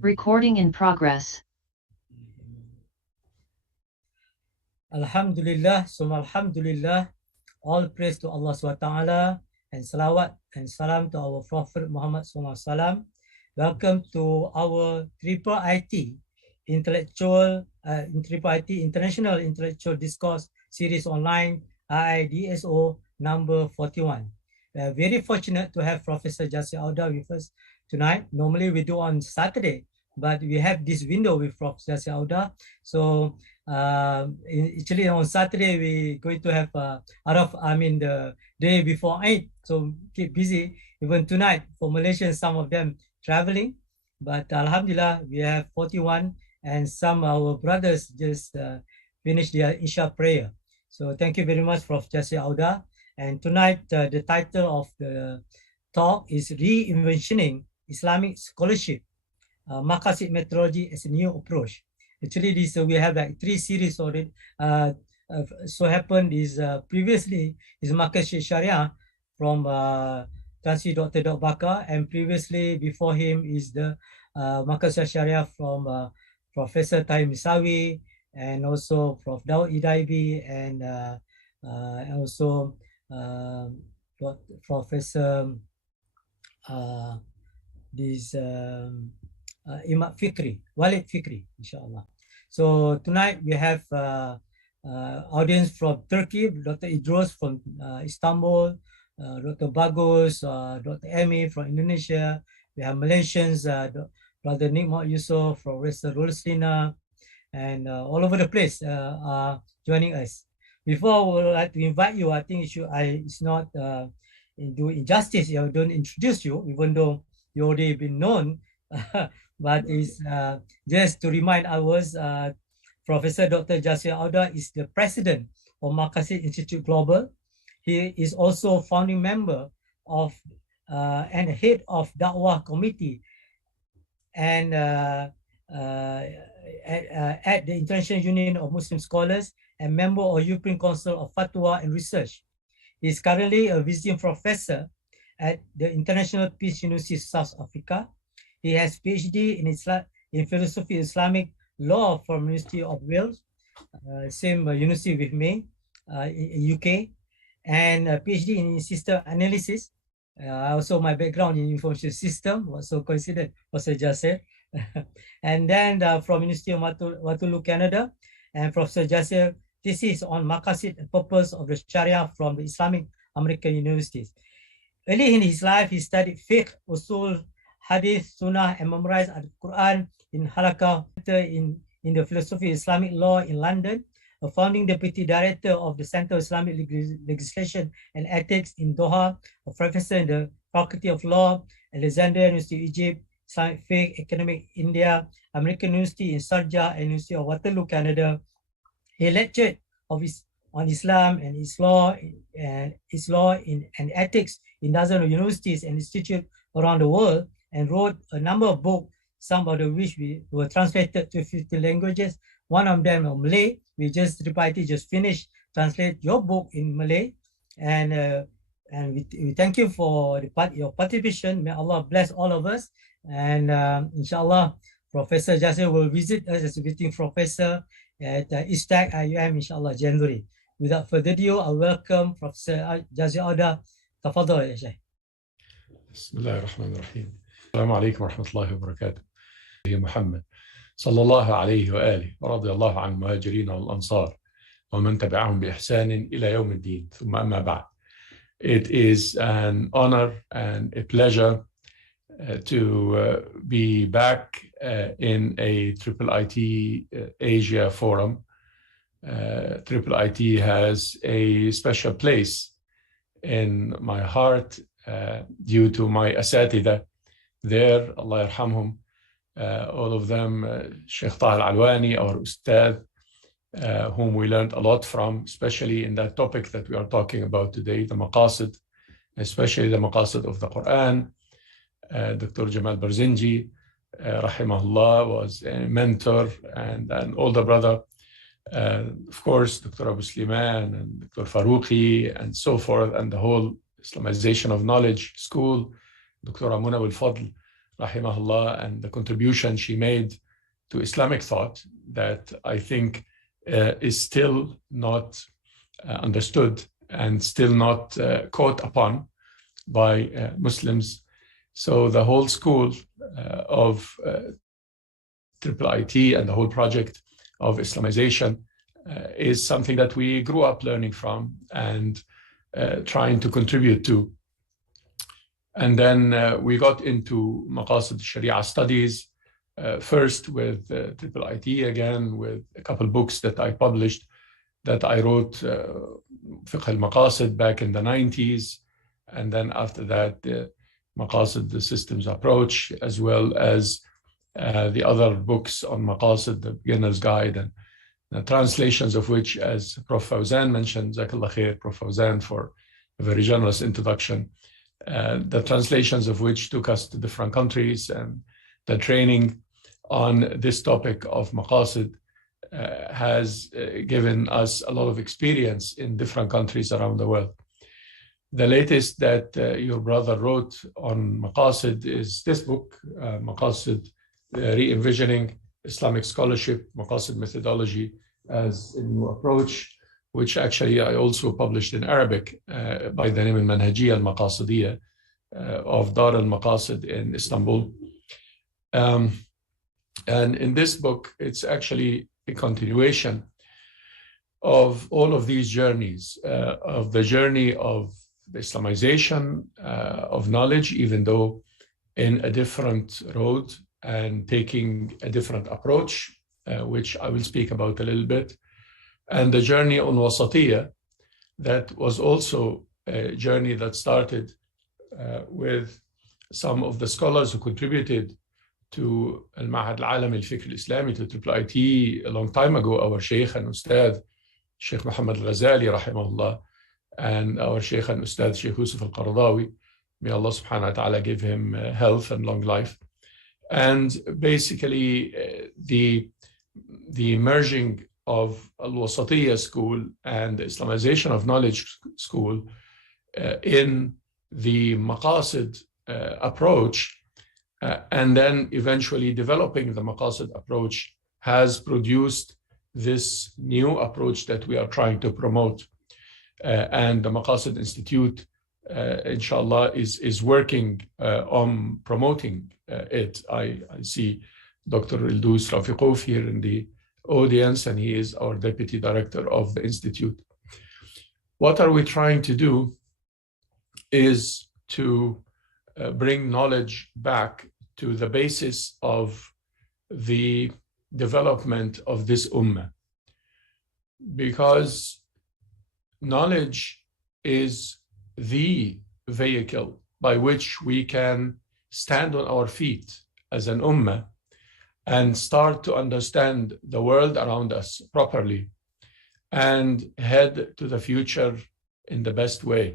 Recording in progress. Alhamdulillah, summa alhamdulillah. All praise to Allah SWT and salawat and salam to our Prophet Muhammad SAW. Welcome to our IIIT International Intellectual Discourse Series Online, IIDSO number 41. We are very fortunate to have Professor Jasser Auda with us tonight. Normally we do on Saturday, but we have this window with Prof. Jasser Auda. So actually on Saturday we're going to have the day before Eid, so keep busy. Even tonight for Malaysians, some of them traveling, but Alhamdulillah we have 41, and some of our brothers just finished their Isha prayer. So thank you very much, Prof. Jasser Auda. And tonight the title of the talk is Re-envisioning Islamic Scholarship, Maqasid Methodology as a New Approach. Actually, this we have like 3 series already. So happened is previously is Maqasid Sharia from Tansi Dr. Bakar, and previously before him is the Maqasid Sharia from Professor Taim Misawi, and also Prof. Daud Idaibi, and also Professor Imam Fikri, Walid Fikri, inshallah. So tonight we have audience from Turkey, Dr. Idros from Istanbul, Dr. Bagus, Dr. Emi from Indonesia. We have Malaysians, Brother Nikmat Yusof from Roslina, and all over the place are joining us. Before I would like to invite you, I think it's not do injustice. I don't introduce you, even though you already been known. But it's just to remind ours, Professor Dr. Jasser Auda is the president of Maqasid Institute Global. He is also founding member of and head of Da'wah Committee and at the International Union of Muslim Scholars, and member of European Council of Fatwa and Research. He is currently a visiting professor at the International Peace University of South Africa. He has PhD in Philosophy Islamic Law from University of Wales, same university with me, in UK, and a PhD in System Analysis. Also, my background in Information System was so considered Professor Jasser. And then from University of Waterloo, Canada, and Professor Jasser, this is on Maqasid and purpose of the Sharia from the Islamic American universities. Early in his life, he studied fiqh, usul, hadith, sunnah, and memorized the Quran in Halakah in the Philosophy of Islamic Law in London, a founding deputy director of the Center of Islamic Legislation and Ethics in Doha, a professor in the Faculty of Law, Alexandria University of Egypt, Islamic Fiqh, Economic India, American University in Sharjah, and University of Waterloo, Canada. He lectured on Islam and its law and ethics in dozens of universities and institutes around the world, and wrote a number of books, some of which were translated to 50 languages. One of them in Malay. We just finished translate your book in Malay, and we thank you for your participation. May Allah bless all of us, and inshallah, Professor Jasser will visit us as a visiting professor at ISTAC IIUM, inshallah, January. Without further ado, I welcome Professor Jasser Auda. Tafadhal, ya Shaykh. Bismillahir Rahmanir Rahim. Assalamu alaikum wa rahmatullahi wa barakatuh. Muhammad sallallahu alayhi wa alihi wa radiyallahu an al-muhajirin wal-ansar wa man tabi'ahum bi ihsanin ila yawm ad-din. Thumma amma ba'd. It is an honor and a pleasure to be back in a IIIT Asia forum. IIIT has a special place in my heart due to my asatida there, Allah yarhamhum, all of them, Sheikh Taha Al-Alwani, our Ustad, whom we learned a lot from, especially in that topic that we are talking about today, the Maqasid, especially the Maqasid of the Quran. Dr. Jamal Barzinji, rahimahullah, was a mentor and an older brother. Of course, Dr. Abu Sliman and Dr. Farouqi and so forth, and the whole Islamization of Knowledge School, Dr. Amuna al-Fadl, rahimahullah, and the contribution she made to Islamic thought that I think is still not understood and still not caught upon by Muslims. So the whole school of IIIT and the whole project of Islamization is something that we grew up learning from and trying to contribute to. And then we got into Maqasid Sharia studies, first with IIIT, again with a couple books that I published, that I wrote Fiqh al-Maqasid back in the 90s. And then after that, Maqasid, the systems approach, as well as the other books on Maqasid, the beginner's guide, and the translations of which, as Prof. Fauzan mentioned, Jazakallah khair, Prof. Fauzan, for a very generous introduction, the translations of which took us to different countries, and the training on this topic of Maqasid has given us a lot of experience in different countries around the world. The latest that your brother wrote on Maqasid is this book, Maqasid, Re-envisioning Islamic Scholarship, Maqasid Methodology as a New Approach, which actually I also published in Arabic by the name Al-Manhajiyya Al-Maqasidiyya of Dar al-Maqasid in Istanbul. And in this book, it's actually a continuation of all of these journeys, of the journey of the Islamization of knowledge, even though in a different road and taking a different approach, which I will speak about a little bit, and the journey on Wasatiyya, that was also a journey that started with some of the scholars who contributed to Al-Ma'had Al-Alami Al-Fikr Al-Islami, to IIIT a long time ago, our Sheikh and Ustad, Sheikh Muhammad Al-Ghazali, rahimahullah, and our Sheikh and Ustad, Sheikh Yusuf Al-Qaradawi. May Allah subhanahu wa ta'ala give him health and long life. And basically the merging of Al-Wasatiyya School and the Islamization of Knowledge School in the Maqasid approach, and then eventually developing the Maqasid approach has produced this new approach that we are trying to promote. And the Maqasid Institute, inshallah, is working on promoting it. I see Dr. Ildous Rafiqouf here in the audience, and he is our Deputy Director of the Institute. What are we trying to do is to bring knowledge back to the basis of the development of this ummah, because knowledge is the vehicle by which we can stand on our feet as an ummah and start to understand the world around us properly and head to the future in the best way.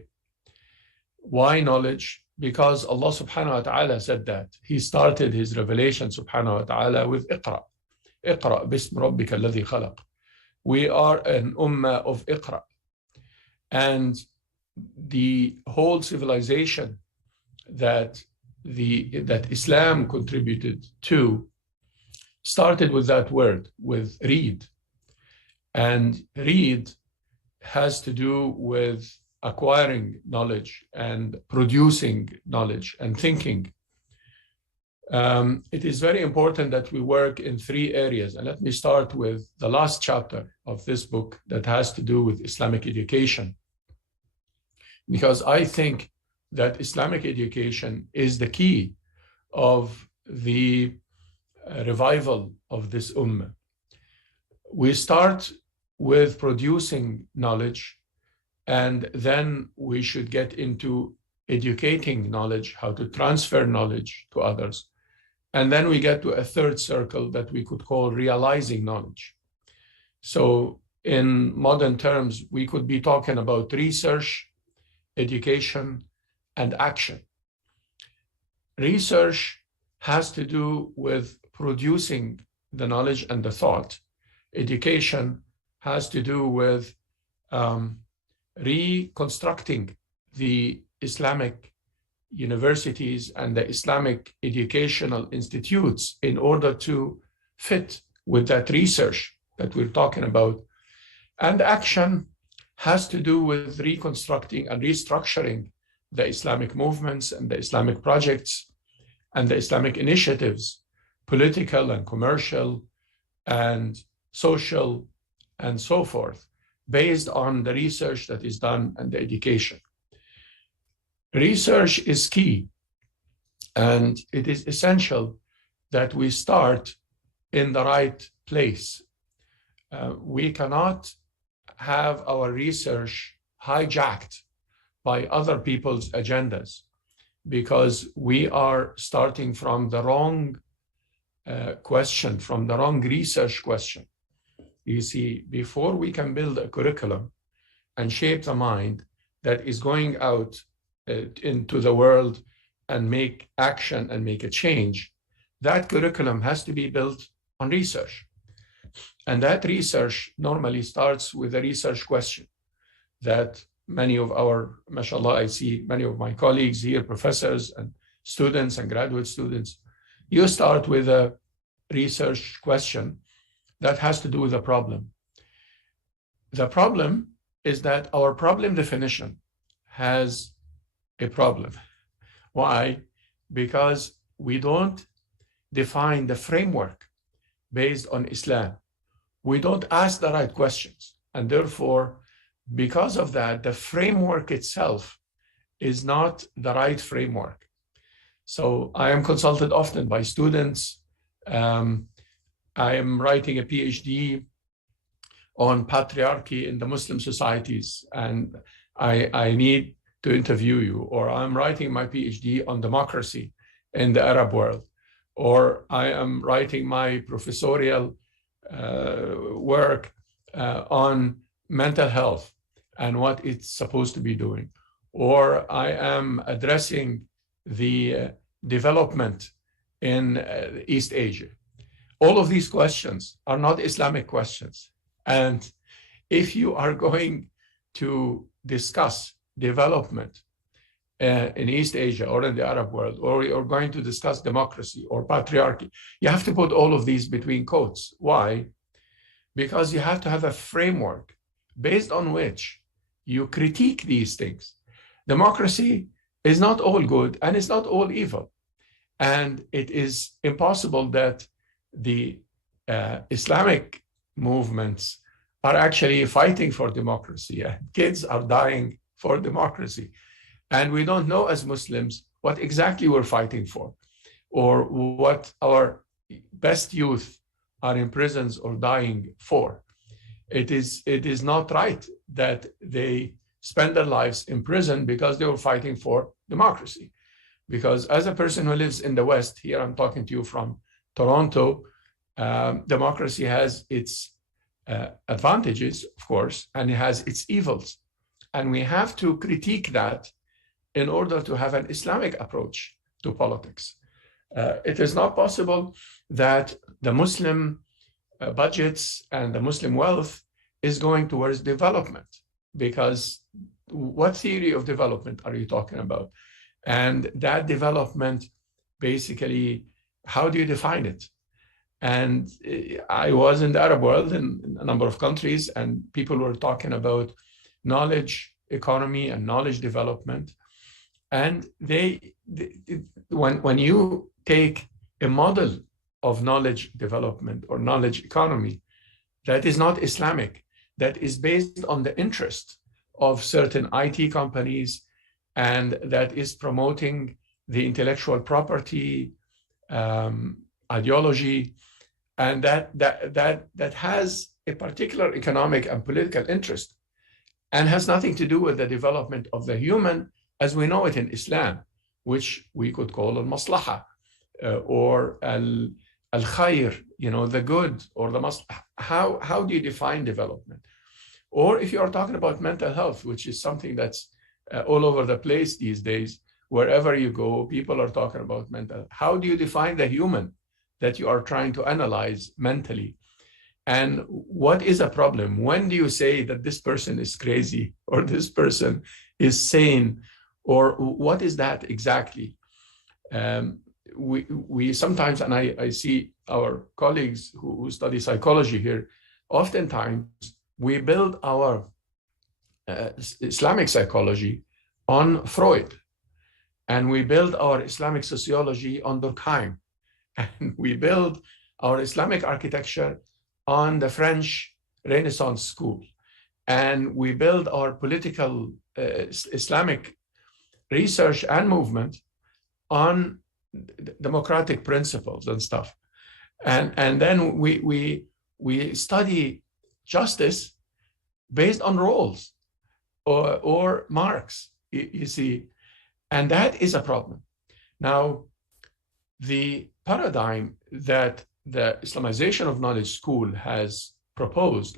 Why knowledge? Because Allah subhanahu wa ta'ala said that. He started his revelation subhanahu wa ta'ala with Iqra. Iqra bismi rabbika alladhi khalaq. We are an ummah of Iqra. And the whole civilization that Islam contributed to started with that word, with read. And read has to do with acquiring knowledge and producing knowledge and thinking. It is very important that we work in 3 areas. And let me start with the last chapter of this book that has to do with Islamic education. Because I think that Islamic education is the key of the revival of this ummah. We start with producing knowledge, and then we should get into educating knowledge, how to transfer knowledge to others. And then we get to a 3rd circle that we could call realizing knowledge. So in modern terms, we could be talking about research, education, and action. Research has to do with producing the knowledge and the thought. Education has to do with reconstructing the Islamic universities and the Islamic educational institutes in order to fit with that research that we're talking about. And action has to do with reconstructing and restructuring the Islamic movements and the Islamic projects and the Islamic initiatives, political and commercial and social and so forth, based on the research that is done and the education. Research is key, and it is essential that we start in the right place. We cannot have our research hijacked by other people's agendas, because we are starting from the wrong question, from the wrong research question. You see, before we can build a curriculum and shape the mind that is going out into the world and make action and make a change, that curriculum has to be built on research. And that research normally starts with a research question that many of our, mashallah, I see many of my colleagues here, professors and students and graduate students, you start with a research question that has to do with a problem. The problem is that our problem definition has a problem. Why? Because we don't define the framework based on Islam. We don't ask the right questions. And therefore, because of that, the framework itself is not the right framework. So I am consulted often by students. I am writing a PhD on patriarchy in the Muslim societies, and I need to interview you. Or I'm writing my PhD on democracy in the Arab world. Or I am writing my professorial work on mental health and what it's supposed to be doing. Or I am addressing the development in East Asia. All of these questions are not Islamic questions. And if you are going to discuss development in East Asia or in the Arab world, or you're going to discuss democracy or patriarchy, you have to put all of these between quotes. Why? Because you have to have a framework based on which you critique these things. Democracy is not all good and it's not all evil. And it is impossible that the Islamic movements are actually fighting for democracy. And kids are dying for democracy. And we don't know as Muslims what exactly we're fighting for, or what our best youth are in prisons or dying for. It is not right that they spend their lives in prison because they were fighting for democracy. Because as a person who lives in the West, here I'm talking to you from Toronto, democracy has its advantages, of course, and it has its evils. And we have to critique that in order to have an Islamic approach to politics. It is not possible that the Muslim budgets and the Muslim wealth is going towards development, because what theory of development are you talking about? And that development, basically, how do you define it? And I was in the Arab world in a number of countries, and people were talking about knowledge economy and knowledge development. And when you take a model of knowledge development or knowledge economy that is not Islamic, that is based on the interest of certain IT companies, and that is promoting the intellectual property ideology, and that has a particular economic and political interest, and has nothing to do with the development of the human as we know it in Islam, which we could call al-maslaha or al-khair, the good, or the maslaha. How do you define development? Or if you are talking about mental health, which is something that's all over the place these days, wherever you go, people are talking about mental health. How do you define the human that you are trying to analyze mentally? And what is a problem? When do you say that this person is crazy or this person is sane? Or what is that exactly? We sometimes, and I see our colleagues who study psychology here, oftentimes we build our Islamic psychology on Freud, and we build our Islamic sociology on Durkheim, and we build our Islamic architecture on the French Renaissance school, and we build our political Islamic research and movement on democratic principles and stuff, and then we study justice based on roles or marks, you see, and that is a problem. Now, the paradigm that the Islamization of Knowledge School has proposed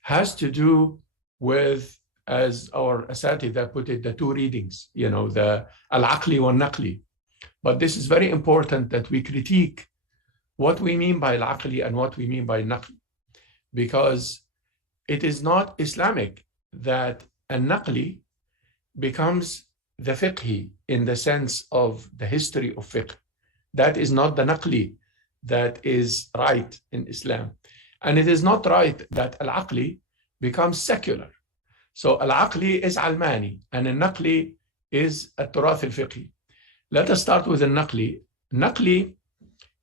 has to do with, as our asatidha put it, the two readings, the al-aqli wa naqli. But this is very important that we critique what we mean by al-aqli and what we mean by naqli, because it is not Islamic that al-naqli becomes the fiqhi in the sense of the history of fiqh. That is not the naqli that is right in Islam. And it is not right that al-aqli becomes secular. So al-aqli is almani, and al-naqli is al-turath al-fiqhi. Let us start with al-naqli. Naqli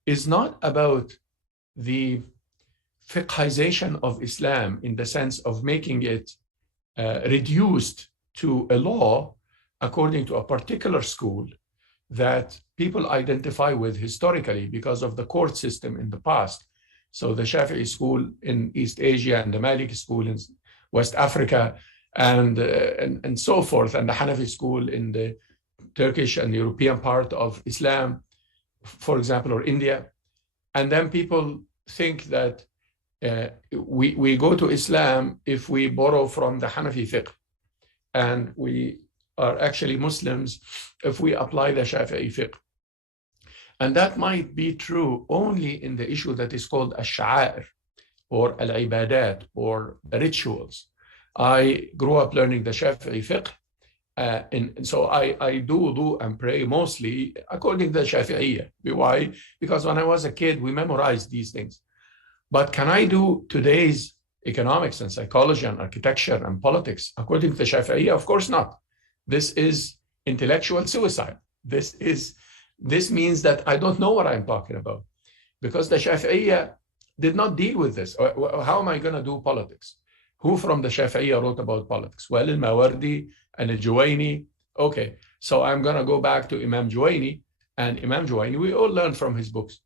is not about the fiqhization of Islam in the sense of making it reduced to a law according to a particular school that people identify with historically because of the court system in the past. So the Shafi'i school in East Asia and the Maliki school in West Africa and so forth, and the Hanafi school in the Turkish and European part of Islam, for example, or India. And then people think that we go to Islam if we borrow from the Hanafi fiqh, and we are actually Muslims if we apply the Shafi'i fiqh. And that might be true only in the issue that is called ash-sha'air, or al-ibadat, or rituals. I grew up learning the Shafi'i fiqh, so I do wudu and pray mostly according to the Shafi'iyya. Why? Because when I was a kid, we memorized these things. But can I do today's economics and psychology and architecture and politics according to the Shafi'iyya? Of course not. This is intellectual suicide. This means that I don't know what I'm talking about, because the Shafi'iyya did not deal with this. How am I going to do politics? Who from the Shafi'iyya wrote about politics? Well, al-Mawardi and al-Juwayni. Okay, so I'm going to go back to Imam Juwayni, and Imam Juwayni, we all learn from his books.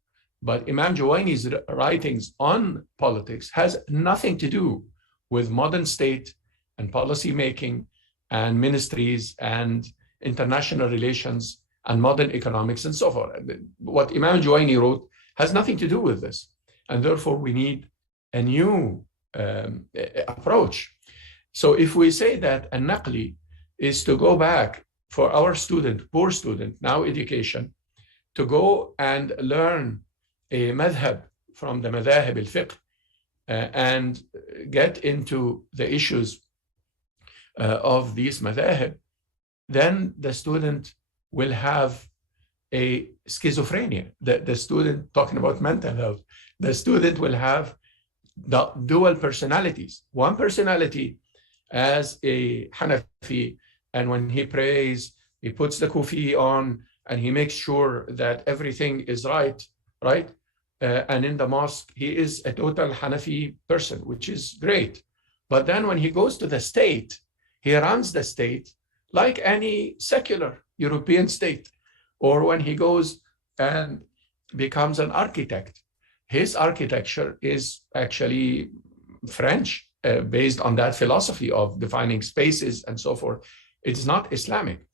But Imam Juwayni's writings on politics has nothing to do with modern state and policy making and ministries and international relations and modern economics and so forth. What Imam Juwayni wrote has nothing to do with this. And therefore, we need a new approach. So if we say that a naqli is to go back for our student, poor student, now education, to go and learn a madhab from the madhahib al-fiqh and get into the issues of these madhahib, then the student will have a schizophrenia. The student, talking about mental health, the student will have the dual personalities. One personality as a Hanafi, and when he prays, he puts the kufi on and he makes sure that everything is right? And in the mosque, he is a total Hanafi person, which is great. But then when he goes to the state, he runs the state like any secular European state. Or when he goes and becomes an architect, his architecture is actually French, based on that philosophy of defining spaces and so forth. It's not Islamic.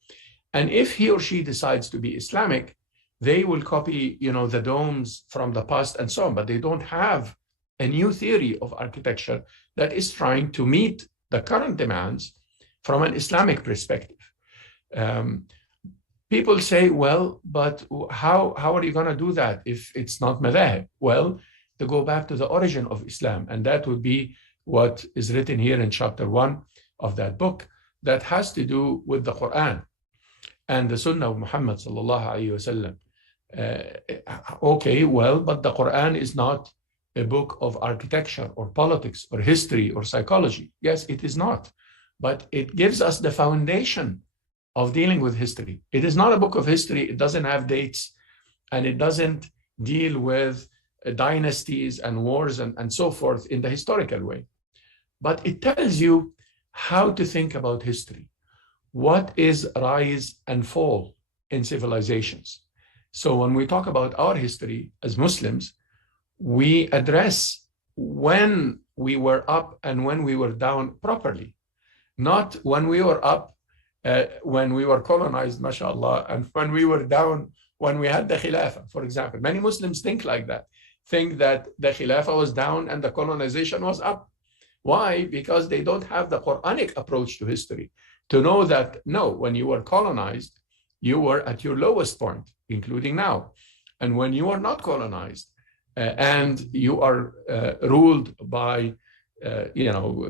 And if he or she decides to be Islamic, they will copy, the domes from the past and so on, but they don't have a new theory of architecture that is trying to meet the current demands from an Islamic perspective. People say, well, but how are you going to do that if it's not madhahib? Well, to go back to the origin of Islam, and that would be what is written here in chapter 1 of that book, that has to do with the Quran and the Sunnah of Muhammad sallallahu alaihi wasallam. Okay, well, but the Quran is not a book of architecture or politics or history or psychology. Yes, it is not, but it gives us the foundation of dealing with history. It is not a book of history. It doesn't have dates, and it doesn't deal with dynasties and wars and so forth in the historical way. But it tells you how to think about history. What is rise and fall in civilizations? So when we talk about our history as Muslims, we address when we were up and when we were down properly, not when we were up, when we were colonized, mashallah, and when we were down, when we had the Khilafah, for example. Many Muslims think like that, think that the Khilafah was down and the colonization was up. Why? Because they don't have the Quranic approach to history to know that, no, when you were colonized, you were at your lowest point, including now. And when you are not colonized and you are ruled by,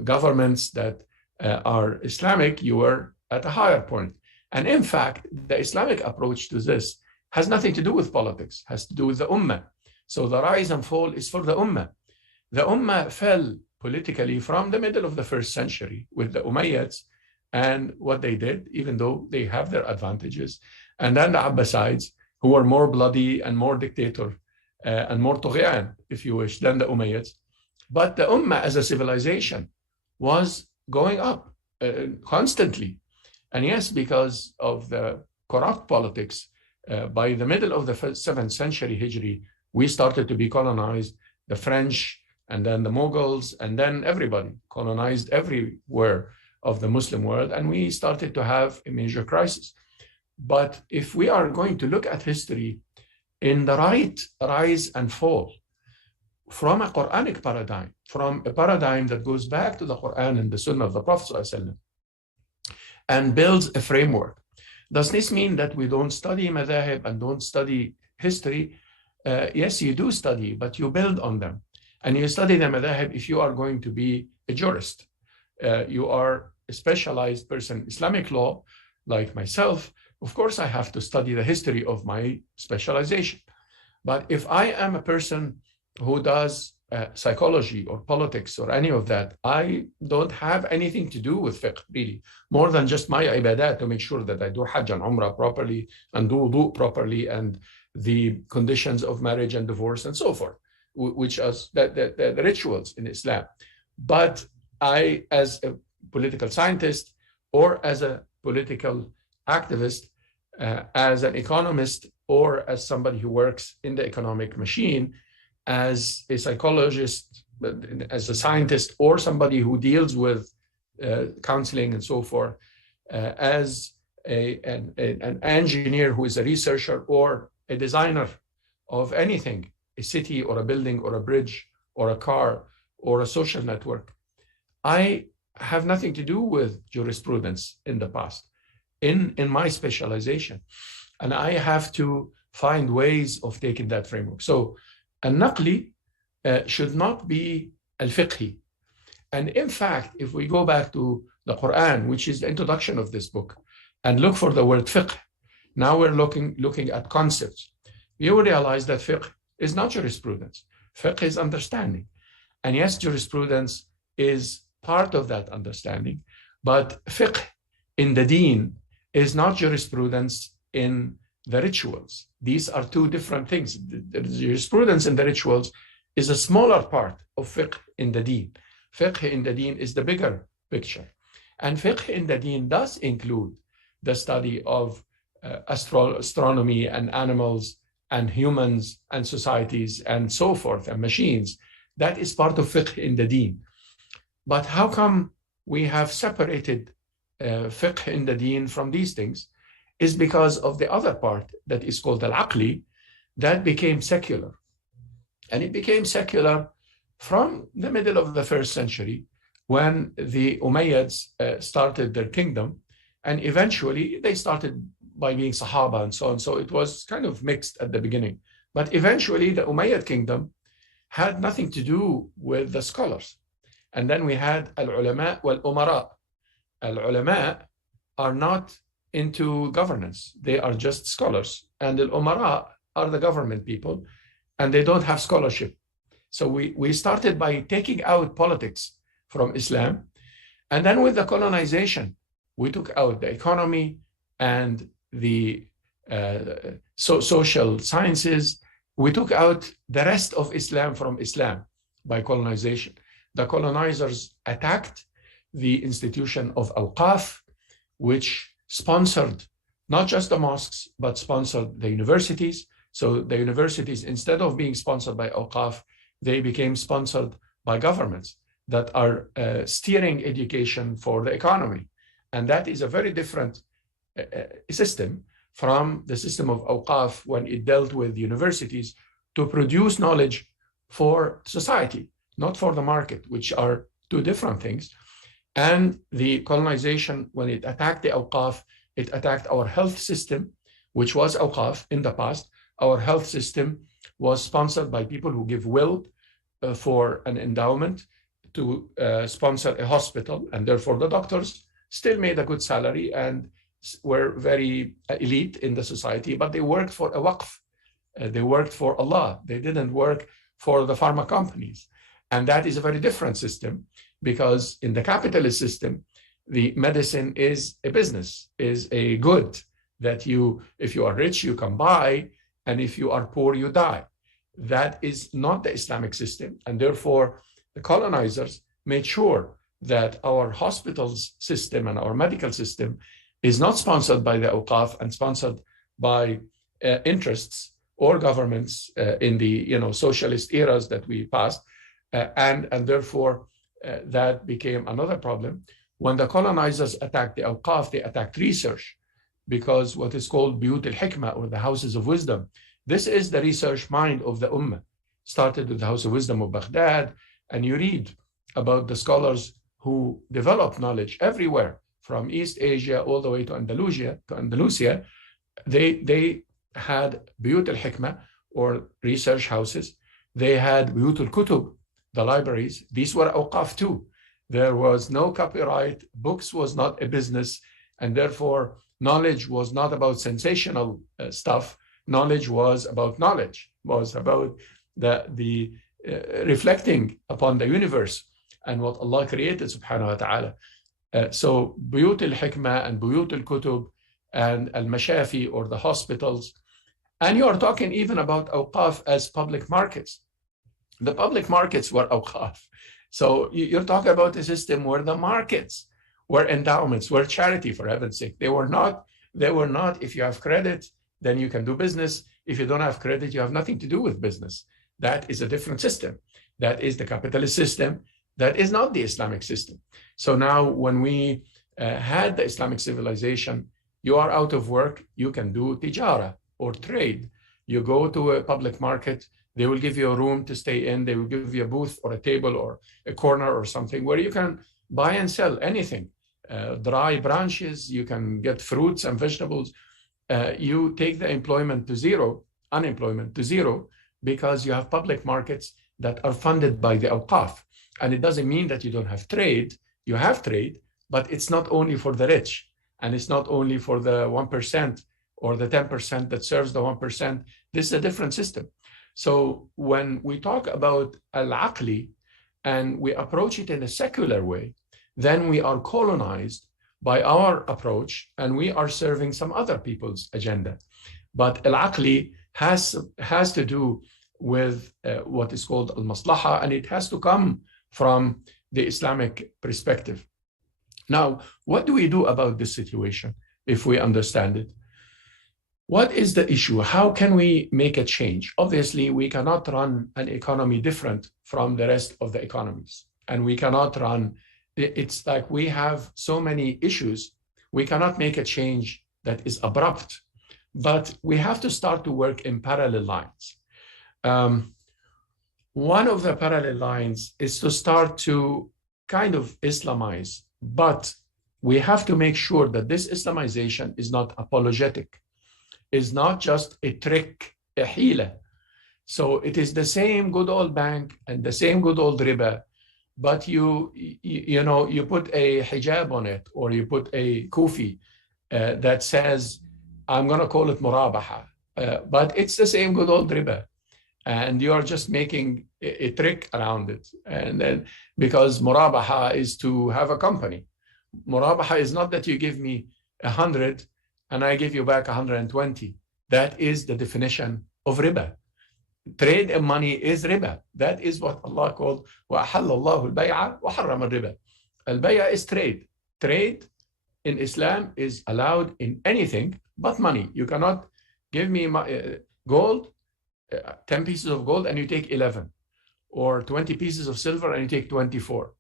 governments that are Islamic, you are at a higher point. And in fact, the Islamic approach to this has nothing to do with politics, has to do with the Ummah. So the rise and fall is for the Ummah. The Ummah fell politically from the middle of the 1st century with the Umayyads and what they did, even though they have their advantages. And then the Abbasides, who were more bloody and more dictator and more tughyan, if you wish, than the Umayyads. But the Ummah as a civilization was going up constantly. And yes, because of the corrupt politics, by the middle of the 7th century Hijri, we started to be colonized. The French, and then the Mughals, and then everybody colonized everywhere of the Muslim world, and we started to have a major crisis. But if we are going to look at history in the right rise and fall, from a Quranic paradigm, from a paradigm that goes back to the Quran and the Sunnah of the Prophet ﷺ, and builds a framework. Does this mean that we don't study madhahib and don't study history? Yes, you do study, but you build on them. And you study the madhahib if you are going to be a jurist. You are a specialized person in Islamic law, like myself. Of course, I have to study the history of my specialization. But if I am a person who does psychology or politics or any of that, I don't have anything to do with fiqh, really, more than just my ibadat to make sure that I do hajj and umrah properly and do wudu properly and the conditions of marriage and divorce and so forth, which are the rituals in Islam. But I, as a political scientist or as a political activist, as an economist, or as somebody who works in the economic machine, as a psychologist, as a scientist, or somebody who deals with counseling and so forth, as an engineer who is a researcher or a designer of anything, a city or a building or a bridge or a car or a social network. I have nothing to do with jurisprudence in the past, in my specialization. And I have to find ways of taking that framework. So al-naqli should not be al-fiqhi. And in fact, if we go back to the Quran, which is the introduction of this book, and look for the word fiqh, now we're looking at concepts. You will realize that fiqh is not jurisprudence. Fiqh is understanding. And yes, jurisprudence is part of that understanding, but fiqh in the deen is not jurisprudence in the rituals. These are two different things. The jurisprudence in the rituals is a smaller part of fiqh in the deen. Fiqh in the deen is the bigger picture. And fiqh in the deen does include the study of astronomy and animals and humans and societies and so forth and machines. That is part of fiqh in the deen. But how come we have separated fiqh in the deen from these things? Is because of the other part that is called al-aqli, that became secular. And it became secular from the middle of the 1st century when the Umayyads started their kingdom, and eventually they started by being Sahaba and so on. So it was kind of mixed at the beginning. But eventually the Umayyad kingdom had nothing to do with the scholars. And then we had al-ulama wal-umara. Al-ulama are not into governance. They are just scholars. And the umara are the government people, and they don't have scholarship. So we started by taking out politics from Islam. And then with the colonization, we took out the economy and the social sciences. We took out the rest of Islam from Islam by colonization. The colonizers attacked the institution of awqaf, which sponsored not just the mosques, but sponsored the universities. So the universities, instead of being sponsored by awqaf, they became sponsored by governments that are steering education for the economy. And that is a very different system from the system of awqaf when it dealt with universities to produce knowledge for society, not for the market, which are two different things. And the colonization, when it attacked the awqaf, it attacked our health system, which was awqaf in the past. Our health system was sponsored by people who give will for an endowment to sponsor a hospital. And therefore the doctors still made a good salary and were very elite in the society, but they worked for a waqf. They worked for Allah. They didn't work for the pharma companies. And that is a very different system, because in the capitalist system, the medicine is a business, is a good that you, if you are rich, you can buy, and if you are poor, you die. That is not the Islamic system. And therefore, the colonizers made sure that our hospitals system and our medical system is not sponsored by the awqaf and sponsored by interests or governments in the socialist eras that we passed. And therefore, that became another problem. When the colonizers attacked the awqaf, they attacked research, because what is called Buyut al-Hikmah, or the houses of wisdom, this is the research mind of the Ummah. Started with the House of Wisdom of Baghdad, and you read about the scholars who developed knowledge everywhere, from East Asia all the way to Andalusia. They had Buyut al-Hikmah, or research houses. They had Buyut al-Kutub, the libraries, these were awqaf too. There was no copyright, books was not a business, and therefore knowledge was not about sensational stuff. Knowledge was about knowledge, was about the reflecting upon the universe and what Allah created, subhanahu wa ta'ala. So Buyut al-Hikmah and Buyut al-Kutub and al-Mashafi, or the hospitals, and you are talking even about awqaf as public markets. The public markets were awqaf. So you're talking about a system where the markets were endowments, were charity, for heaven's sake. They were not, if you have credit, then you can do business. If you don't have credit, you have nothing to do with business. That is a different system. That is the capitalist system. That is not the Islamic system. So now when we had the Islamic civilization, you are out of work, you can do tijara or trade. You go to a public market, they will give you a room to stay in, they will give you a booth or a table or a corner or something where you can buy and sell anything. Dry branches, you can get fruits and vegetables. You take the unemployment to zero, because you have public markets that are funded by the awqaf. And it doesn't mean that you don't have trade. You have trade, but it's not only for the rich, and it's not only for the 1% or the 10% that serves the 1%. This is a different system. So when we talk about al-aqli and we approach it in a secular way, then we are colonized by our approach and we are serving some other people's agenda. But al-aqli has to do with what is called al-maslaha, and it has to come from the Islamic perspective. Now, what do we do about this situation if we understand it? What is the issue? How can we make a change? Obviously, we cannot run an economy different from the rest of the economies. And we cannot run, it's like we have so many issues, we cannot make a change that is abrupt, but we have to start to work in parallel lines. One of the parallel lines is to start to kind of Islamize, but we have to make sure that this Islamization is not apologetic, is not just a trick, a hila. So it is the same good old bank and the same good old riba, but you put a hijab on it, or you put a kufi that says, I'm going to call it murabaha, but it's the same good old riba. And you are just making a trick around it. And then, because murabaha is to have a company. Murabaha is not that you give me 100 and I give you back 120. That is the definition of riba. Trade and money is riba. That is what Allah called وَأَحَلَّ اللَّهُ الْبَيْعَ وَحَرَّمَ الرِّبَى. Al-bay'a is trade. Trade in Islam is allowed in anything but money. You cannot give me gold, 10 pieces of gold, and you take 11, or 20 pieces of silver and you take 24.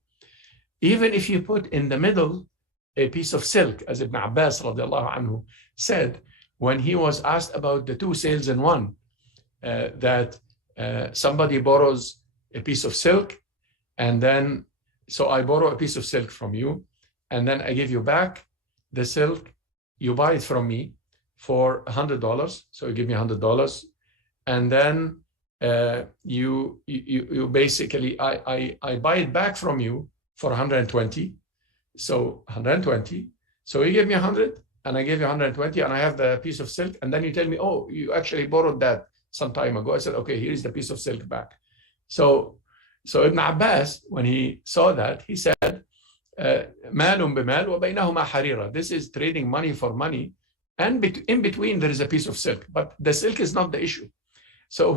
Even if you put in the middle a piece of silk, as Ibn Abbas radiallahu anhu said when he was asked about the two sales in one, that somebody borrows a piece of silk, and then, so I borrow a piece of silk from you, and then I give you back the silk, you buy it from me for $100, so you give me $100, and then you basically, I buy it back from you for 120, so 120, so you give me 100, and I give you 120, and I have the piece of silk, and then you tell me, oh, you actually borrowed that some time ago. I said, okay, here is the piece of silk back. So Ibn Abbas, when he saw that, he said, مَالٌ بِمَالٌ وَبَيْنَهُمَا حَرِيرًا. This is trading money for money, and in between there is a piece of silk, but the silk is not the issue. So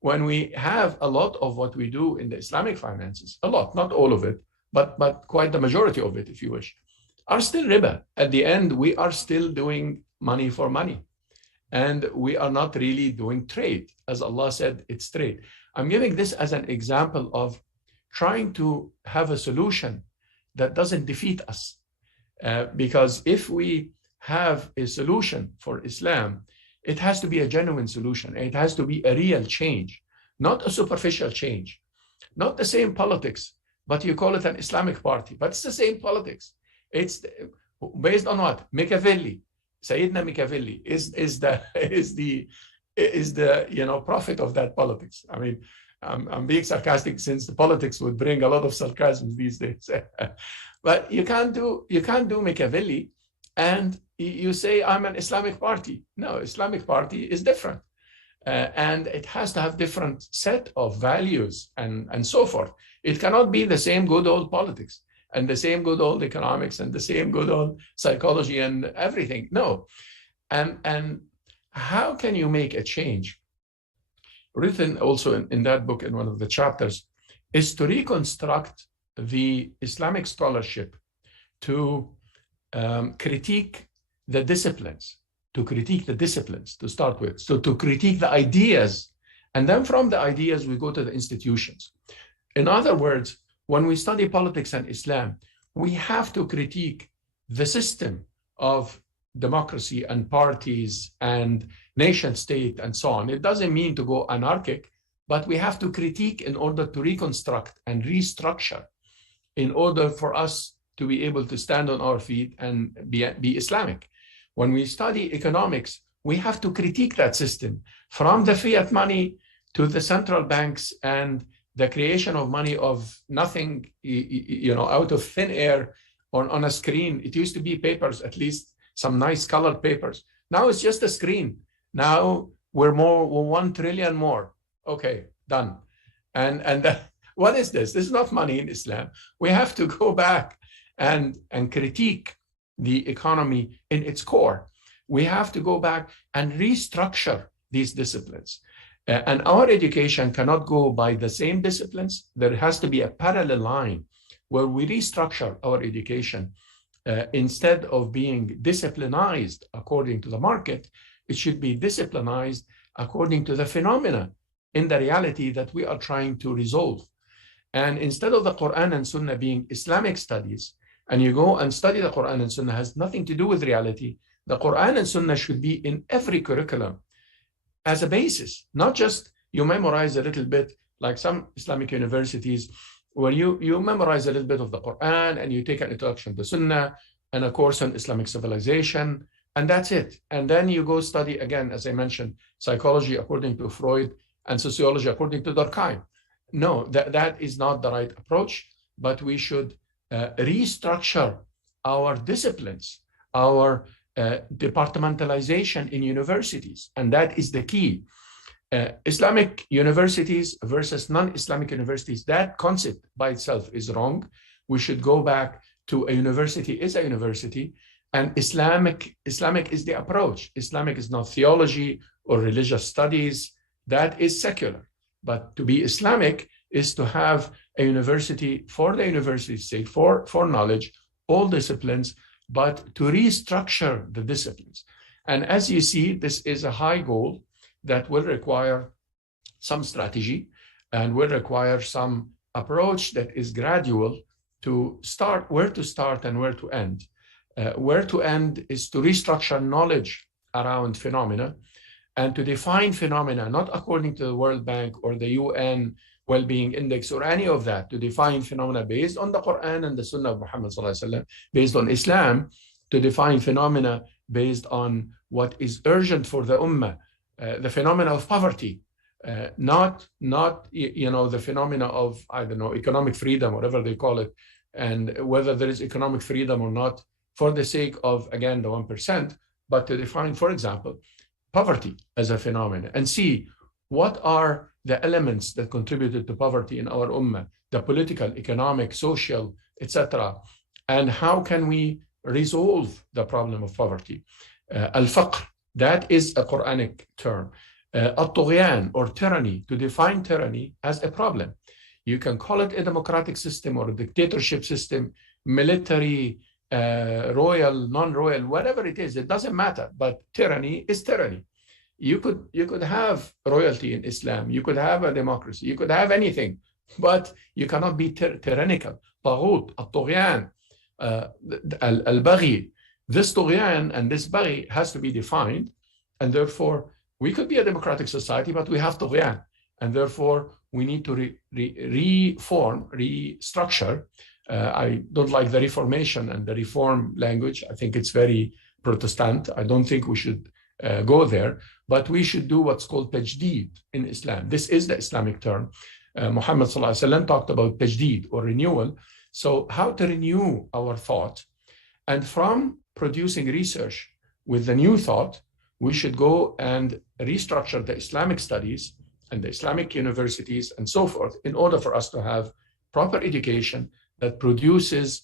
when we have a lot of what we do in the Islamic finances, a lot, not all of it, but quite the majority of it, if you wish, are still riba. At the end, we are still doing money for money. And we are not really doing trade. As Allah said, it's trade. I'm giving this as an example of trying to have a solution that doesn't defeat us. Because if we have a solution for Islam, it has to be a genuine solution. It has to be a real change, not a superficial change, not the same politics, but you call it an Islamic party, but it's the same politics. It's based on what? Machiavelli. Sayyidina Machiavelli is the prophet of that politics. I mean, I'm being sarcastic since the politics would bring a lot of sarcasm these days. But you can't do Machiavelli and you say, I'm an Islamic party. No, Islamic party is different. And it has to have different set of values and so forth. It cannot be the same good old politics and the same good old economics and the same good old psychology and everything. No. And how can you make a change? Written also in that book, in one of the chapters, is to reconstruct the Islamic scholarship to critique the disciplines, to start with. So to critique the ideas, and then from the ideas, we go to the institutions. In other words, when we study politics and Islam, we have to critique the system of democracy and parties and nation state and so on. It doesn't mean to go anarchic, but we have to critique in order to reconstruct and restructure in order for us to be able to stand on our feet and be Islamic. When we study economics, we have to critique that system from the fiat money to the central banks and the creation of money of nothing, out of thin air on a screen. It used to be papers, at least some nice colored papers. Now it's just a screen. Now we're 1 trillion more. Okay, done. And what is this? This is not money in Islam. We have to go back and critique the economy in its core. We have to go back and restructure these disciplines. And our education cannot go by the same disciplines. There has to be a parallel line where we restructure our education. Instead of being disciplinized according to the market, it should be disciplinized according to the phenomena in the reality that we are trying to resolve. And instead of the Quran and Sunnah being Islamic studies, and you go and study the Quran and Sunnah has nothing to do with reality, the Quran and Sunnah should be in every curriculum as a basis, not just you memorize a little bit like some Islamic universities where you memorize a little bit of the Quran and you take an introduction to Sunnah and a course on Islamic civilization, and that's it. And then you go study again, as I mentioned, psychology according to Freud and sociology according to Durkheim. No, that is not the right approach, but we should restructure our disciplines, our departmentalization in universities, and that is the key. Islamic universities versus non-Islamic universities, that concept by itself is wrong. We should go back to a university is a university, and Islamic is the approach. Islamic is not theology or religious studies. That is secular. But to be Islamic is to have a university for the university's sake, for knowledge, all disciplines, but to restructure the disciplines. And as you see, this is a high goal that will require some strategy and will require some approach that is gradual to start, where to start and where to end. Where to end is to restructure knowledge around phenomena and to define phenomena, not according to the World Bank or the UN Well-Being Index or any of that, to define phenomena based on the Quran and the Sunnah of Muhammad ﷺ, based on Islam, to define phenomena based on what is urgent for the Ummah, the phenomena of poverty, not the phenomena of, I don't know, economic freedom, whatever they call it, and whether there is economic freedom or not for the sake of, again, the 1%, but to define, for example, poverty as a phenomenon and see what are the elements that contributed to poverty in our ummah, the political, economic, social, etc., and how can we resolve the problem of poverty. Al-faqr, that is a Quranic term. Al-tughyan, or tyranny, to define tyranny as a problem. You can call it a democratic system or a dictatorship system, military, royal, non-royal, whatever it is, it doesn't matter, but tyranny is tyranny. You could have royalty in Islam, you could have a democracy, you could have anything, but you cannot be tyrannical. Taghut, al-tughyan, al-baghi. This tughyan and this baghi has to be defined, and therefore we could be a democratic society, but we have tughyan, and therefore we need to reform, restructure. I don't like the Reformation and the reform language. I think it's very Protestant. I don't think we should go there, but we should do what's called tajdeed in Islam. This is the Islamic term. Muhammad sallallahu alaihi wasallam talked about tajdeed or renewal. So how to renew our thought, and from producing research with the new thought, we should go and restructure the Islamic studies and the Islamic universities and so forth in order for us to have proper education that produces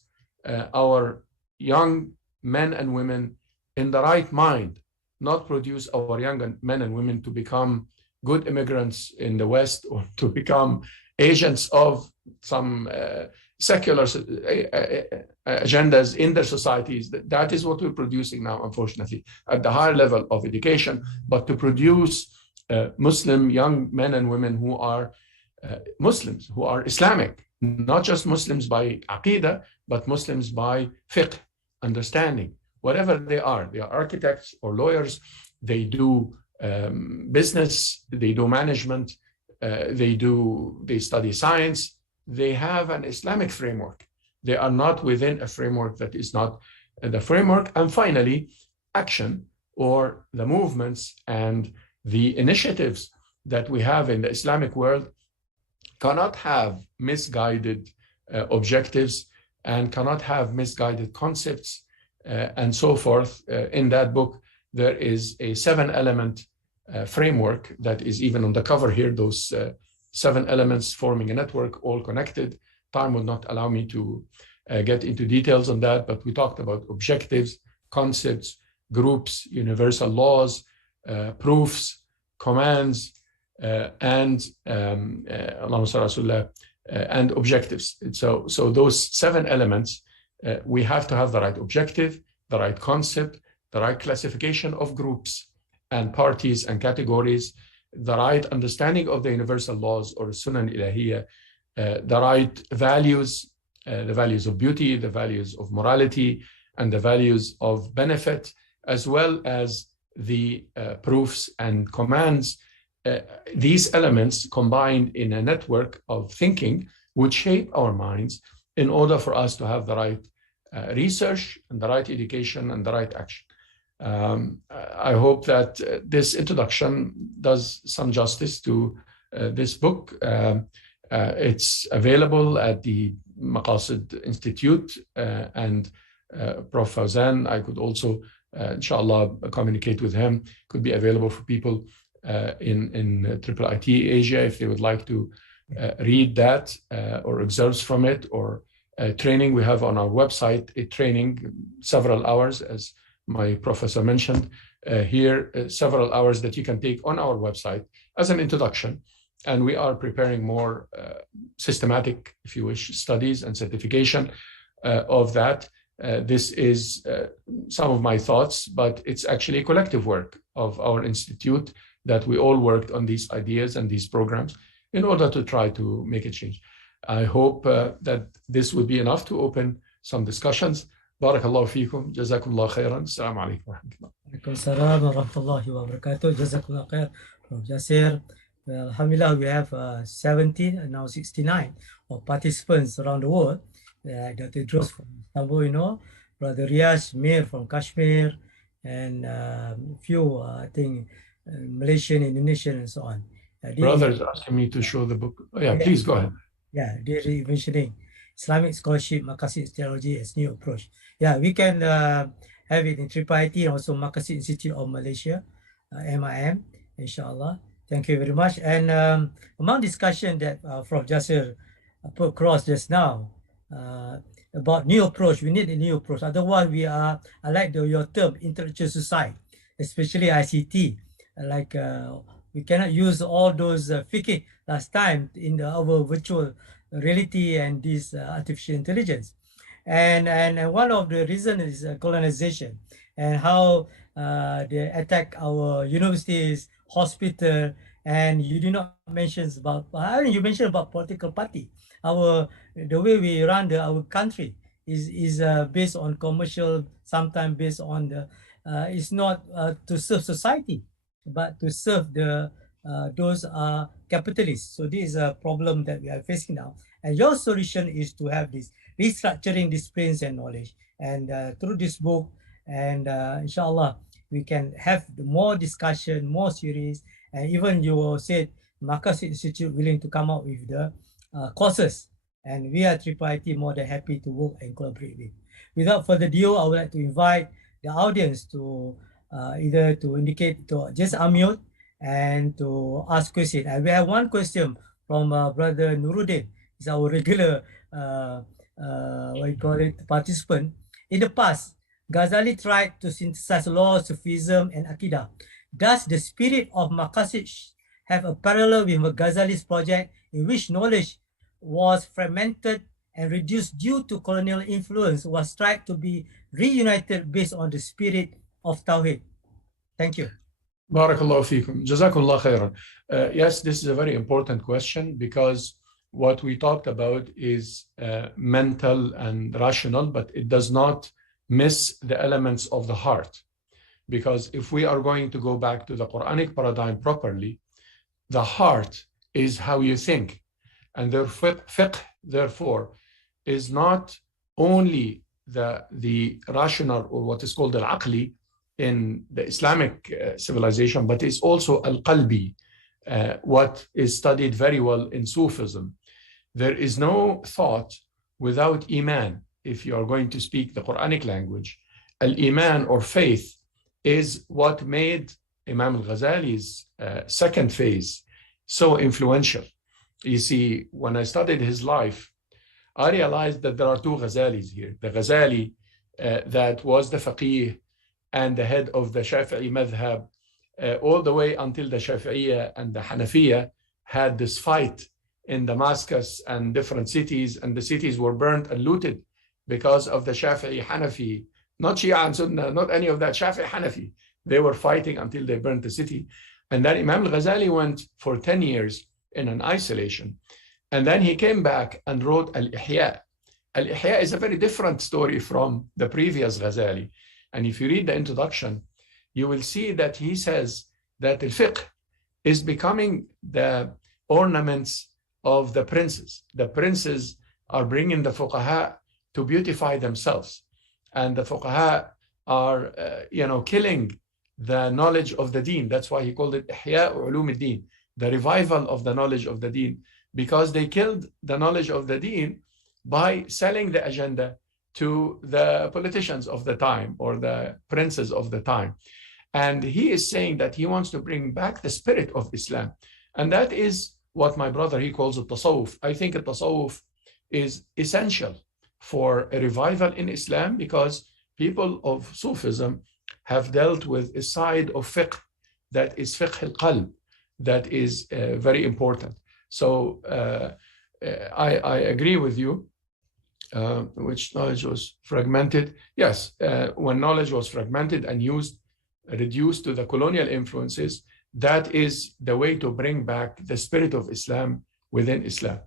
our young men and women in the right mind, not produce our young men and women to become good immigrants in the West or to become agents of some secular agendas in their societies. That is what we're producing now, unfortunately, at the higher level of education, but to produce Muslim young men and women who are Muslims, who are Islamic, not just Muslims by aqidah, but Muslims by fiqh, understanding. Whatever they are architects or lawyers, they do business, they do management, they study science. They have an Islamic framework. They are not within a framework that is not the framework. And finally, action, or the movements and the initiatives that we have in the Islamic world cannot have misguided objectives and cannot have misguided concepts and so forth. In that book, there is a 7-element framework that is even on the cover here, those 7 elements forming a network, all connected. Time would not allow me to get into details on that, but we talked about objectives, concepts, groups, universal laws, proofs, commands, and and objectives. So those 7 elements, we have to have the right objective, the right concept, the right classification of groups and parties and categories, the right understanding of the universal laws or Sunan Ilahiyya, the right values, the values of beauty, the values of morality, and the values of benefit, as well as the proofs and commands. These elements combined in a network of thinking would shape our minds in order for us to have the right research and the right education and the right action. I hope that this introduction does some justice to this book. It's available at the Maqasid Institute, and Prof. Fauzan, I could also, inshallah, communicate with him. Could be available for people in IIIT Asia if they would like to read that or excerpts from it, or training. We have on our website a training, several hours, as my professor mentioned here, several hours that you can take on our website as an introduction. And we are preparing more systematic, if you wish, studies and certification of that. This is some of my thoughts, but it's actually a collective work of our institute that we all worked on these ideas and these programs in order to try to make a change. I hope that this would be enough to open some discussions. Barakallahu feekum, jazakumullah khairan. Assalamu alaikum wa rahmatullah. Alaikum salam wa rahmatullahi wa barakatuh. Jazakumullah khair, Prof. Jasser. Well, alhamdulillah, we have 17 and now 69 of participants around the world. Dr. Droz from Istanbul, Brother Riyaz Mir from Kashmir, and a few, I think, Malaysian, Indonesian, and so on. Brothers asking me to show the book. Oh, yeah, please go ahead. Yeah, Re-envisioning Islamic Scholarship, Maqasid Theology as New Approach. Yeah, we can have it in IIIT and also Maqasid Institute of Malaysia, MIM, inshallah. Thank you very much. And among discussion that Prof. Jasser put across just now about new approach, we need a new approach. Otherwise, we are, I like your term, intellectual suicide, especially ICT. Like we cannot use all those fiqh last time in our virtual reality and this artificial intelligence. And one of the reasons is colonization and how they attack our universities, hospital, and you did not mention about, you mentioned about political party. The way we run our country is based on commercial, sometimes based on the, it's not to serve society, but to serve those capitalists. So this is a problem that we are facing now. And your solution is to have this restructuring disciplines and knowledge. And through this book, and inshallah, we can have more discussion, more series, and even you said Maqasid Institute willing to come up with the courses, and we are IIIT more than happy to work and collaborate with. Without further ado, I would like to invite the audience to either to indicate to just unmute and to ask questions. And we have one question from Brother Noordin. He's our regular what you call it, participant. In the past, Ghazali tried to synthesize law, Sufism, and Aqidah. Does the spirit of Maqasid have a parallel with Ghazali's project in which knowledge was fragmented and reduced due to colonial influence, was tried to be reunited based on the spirit of Tawheed? Thank you. Barakallahu feekum. Jazakumullah khairan. Yes, this is a very important question because what we talked about is mental and rational, but it does not miss the elements of the heart. Because if we are going to go back to the Quranic paradigm properly, the heart is how you think. And their fiqh, therefore, is not only the rational or what is called al-aqli in the Islamic civilization, but it's also al-qalbi, what is studied very well in Sufism. There is no thought without iman. If you are going to speak the Quranic language, al-iman or faith is what made Imam al-Ghazali's second phase so influential. You see, when I studied his life, I realized that there are two Ghazalis here. The Ghazali that was the faqih and the head of the Shafi'i madhab, all the way until the Shafi'iyya and the Hanafiya had this fight in Damascus and different cities, and the cities were burnt and looted because of the Shafi'i Hanafi, not Shia and Sunnah, not any of that, Shafi'i Hanafi. They were fighting until they burnt the city. And then Imam al-Ghazali went for 10 years in an isolation. And then he came back and wrote Al-Ihya. Al-Ihya is a very different story from the previous Ghazali. And if you read the introduction, you will see that he says that al-fiqh is becoming the ornaments of the princes. The princes are bringing the fuqaha to beautify themselves. And the fuqaha are, killing the knowledge of the deen. That's why he called it Ihya Ulum al-Din, the revival of the knowledge of the deen, because they killed the knowledge of the deen by selling the agenda to the politicians of the time or the princes of the time. And he is saying that he wants to bring back the spirit of Islam. And that is what my brother, he calls it tasawwuf. I think a tasawwuf is essential for a revival in Islam because people of Sufism have dealt with a side of fiqh that is fiqh al-qalb, that is very important. So I agree with you, which knowledge was fragmented. Yes, when knowledge was fragmented and reduced to the colonial influences, that is the way to bring back the spirit of Islam within Islam.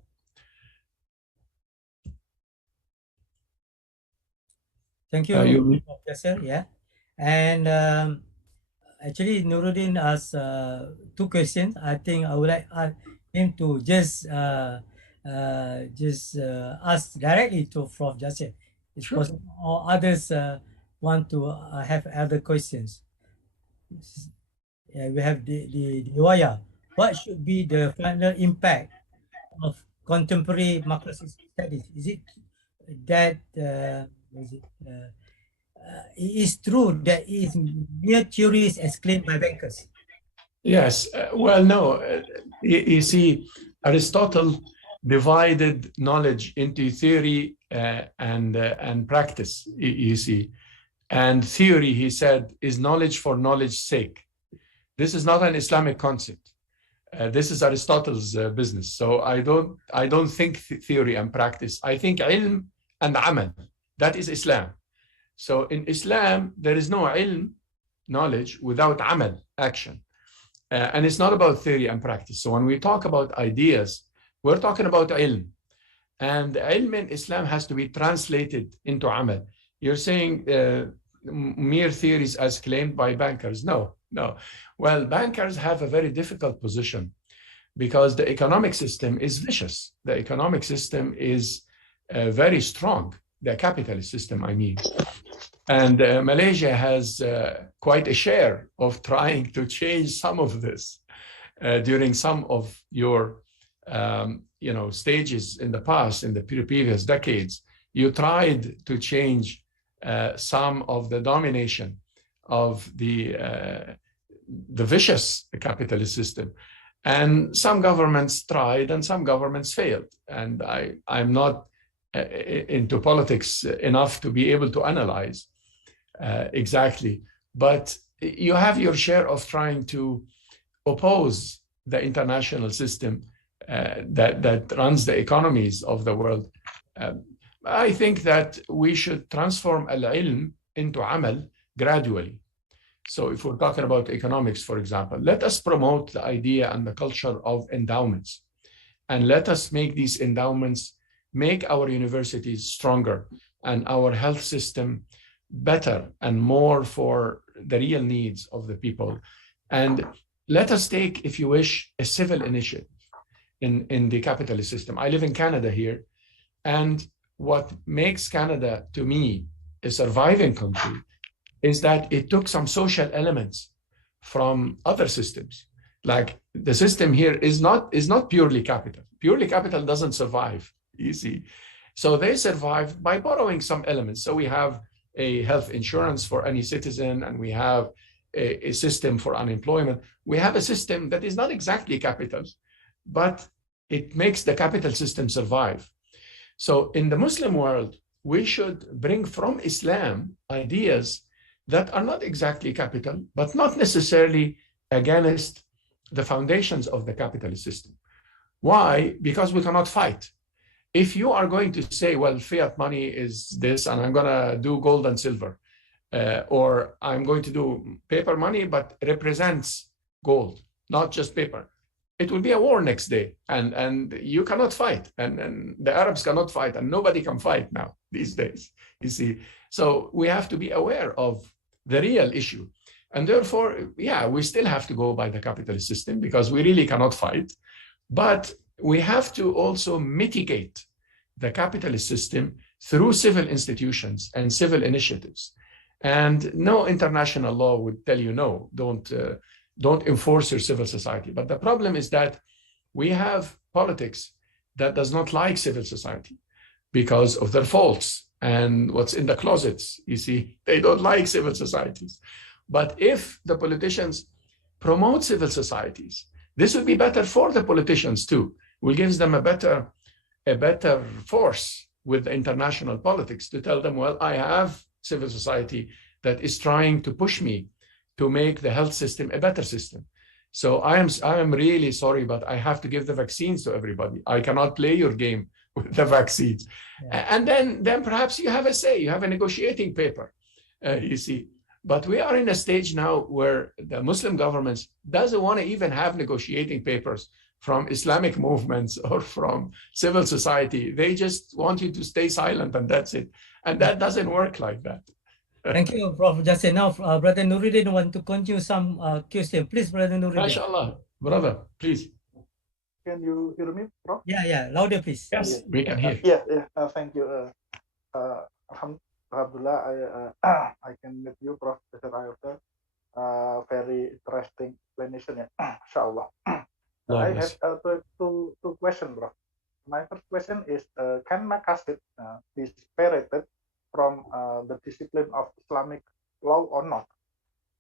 Thank you, Jasser. Yeah, and actually, Noordin asked two questions. I think I would like him to just ask directly to Prof. Jasser. It's Sure. possible, or others want to have other questions. Yeah, we have the Waya. What should be the final impact of contemporary Maqasid studies? Is it that it is true that it is mere theories as claimed by bankers? Yes, well, no. You see, Aristotle divided knowledge into theory and practice, you see. And theory, he said, is knowledge for knowledge's sake. This is not an Islamic concept. This is Aristotle's business. So I don't think theory and practice. I think ilm and amal. That is Islam. So in Islam, there is no ilm, knowledge, without amal, action. And it's not about theory and practice. So when we talk about ideas, we're talking about ilm. And ilm in Islam has to be translated into amal. You're saying mere theories as claimed by bankers. No. Well, bankers have a very difficult position because the economic system is vicious. The economic system is very strong, the capitalist system, I mean. And Malaysia has quite a share of trying to change some of this. during some of your stages in the past, in the previous decades, you tried to change some of the domination of the vicious capitalist system. And some governments tried and some governments failed. And I'm not into politics enough to be able to analyze exactly. But you have your share of trying to oppose the international system that runs the economies of the world. I think that we should transform al-ilm into amal gradually. So if we're talking about economics, for example, let us promote the idea and the culture of endowments. And let us make these endowments, make our universities stronger and our health system better and more for the real needs of the people. And let us take, if you wish, a civil initiative in the capitalist system. I live in Canada here, and what makes Canada, to me, a surviving country is that it took some social elements from other systems. Like the system here is not purely capital. Purely capital doesn't survive, you see. So they survive by borrowing some elements. So we have a health insurance for any citizen, and we have a system for unemployment. We have a system that is not exactly capital, but it makes the capital system survive. So in the Muslim world, we should bring from Islam ideas that are not exactly capital, but not necessarily against the foundations of the capitalist system. Why? Because we cannot fight. If you are going to say, well, fiat money is this, and I'm going to do gold and silver, or I'm going to do paper money, but represents gold, not just paper, it will be a war next day, and you cannot fight, and the Arabs cannot fight, and nobody can fight now these days, you see. So we have to be aware of the real issue. And therefore, yeah, we still have to go by the capitalist system because we really cannot fight. But we have to also mitigate the capitalist system through civil institutions and civil initiatives. And no international law would tell you, no, don't enforce your civil society. But the problem is that we have politics that does not like civil society because of their faults and what's in the closets. You see, they don't like civil societies. But if the politicians promote civil societies, this would be better for the politicians too. It gives them a better force with international politics to tell them, well, I have civil society that is trying to push me to make the health system a better system. So I am really sorry, but I have to give the vaccines to everybody. I cannot play your game with the vaccines. Yeah. And then perhaps you have a say, you have a negotiating paper, you see. But we are in a stage now where the Muslim governments doesn't want to even have negotiating papers from Islamic movements or from civil society. They just want you to stay silent and that's it. And that doesn't work like that. Thank you, Prof. Jasser. Now, Brother Noordin want to continue some question. Please, Brother Noordin. MashaAllah. Brother, please. Can you hear me, Prof? Yeah. Louder, please. Yes, we can hear. Yeah. Thank you. Alhamdulillah, I can meet you, Prof. Auda. Very interesting explanation, inshallah. I have two questions, Prof. My first question is, can Maqasid be separated from the discipline of Islamic law or not?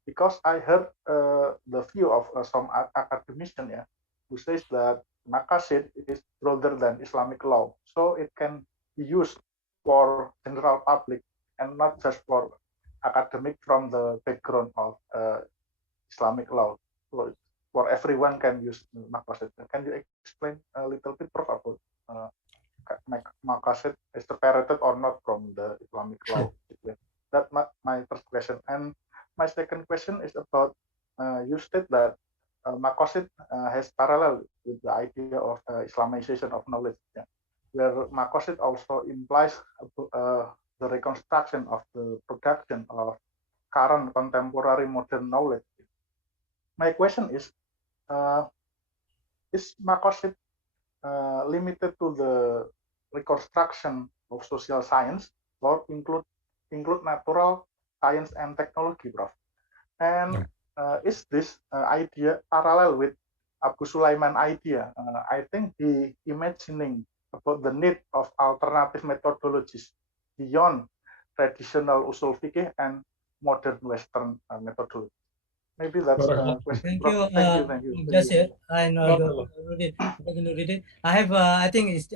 Because I heard the view of some academician, who says that Maqasid is broader than Islamic law, so it can be used for general public and not just for academic from the background of Islamic law. So for everyone can use Maqasid. Can you explain a little bit, Prof, about Maqasid is separated or not from the Islamic law? That's my first question. And my second question is about, you state that Maqasid has parallel with the idea of Islamization of knowledge, where Maqasid also implies the reconstruction of the production of current contemporary modern knowledge. My question is Maqasid limited to the reconstruction of social science or include natural science and technology, Prof? And is this idea parallel with Abu Sulaiman idea. I think the imagining about the need of alternative methodologies beyond traditional usul fiqh and modern Western methodology. Maybe that's a question. Thank you, Jasser and Brother Noordin. I have, I think it's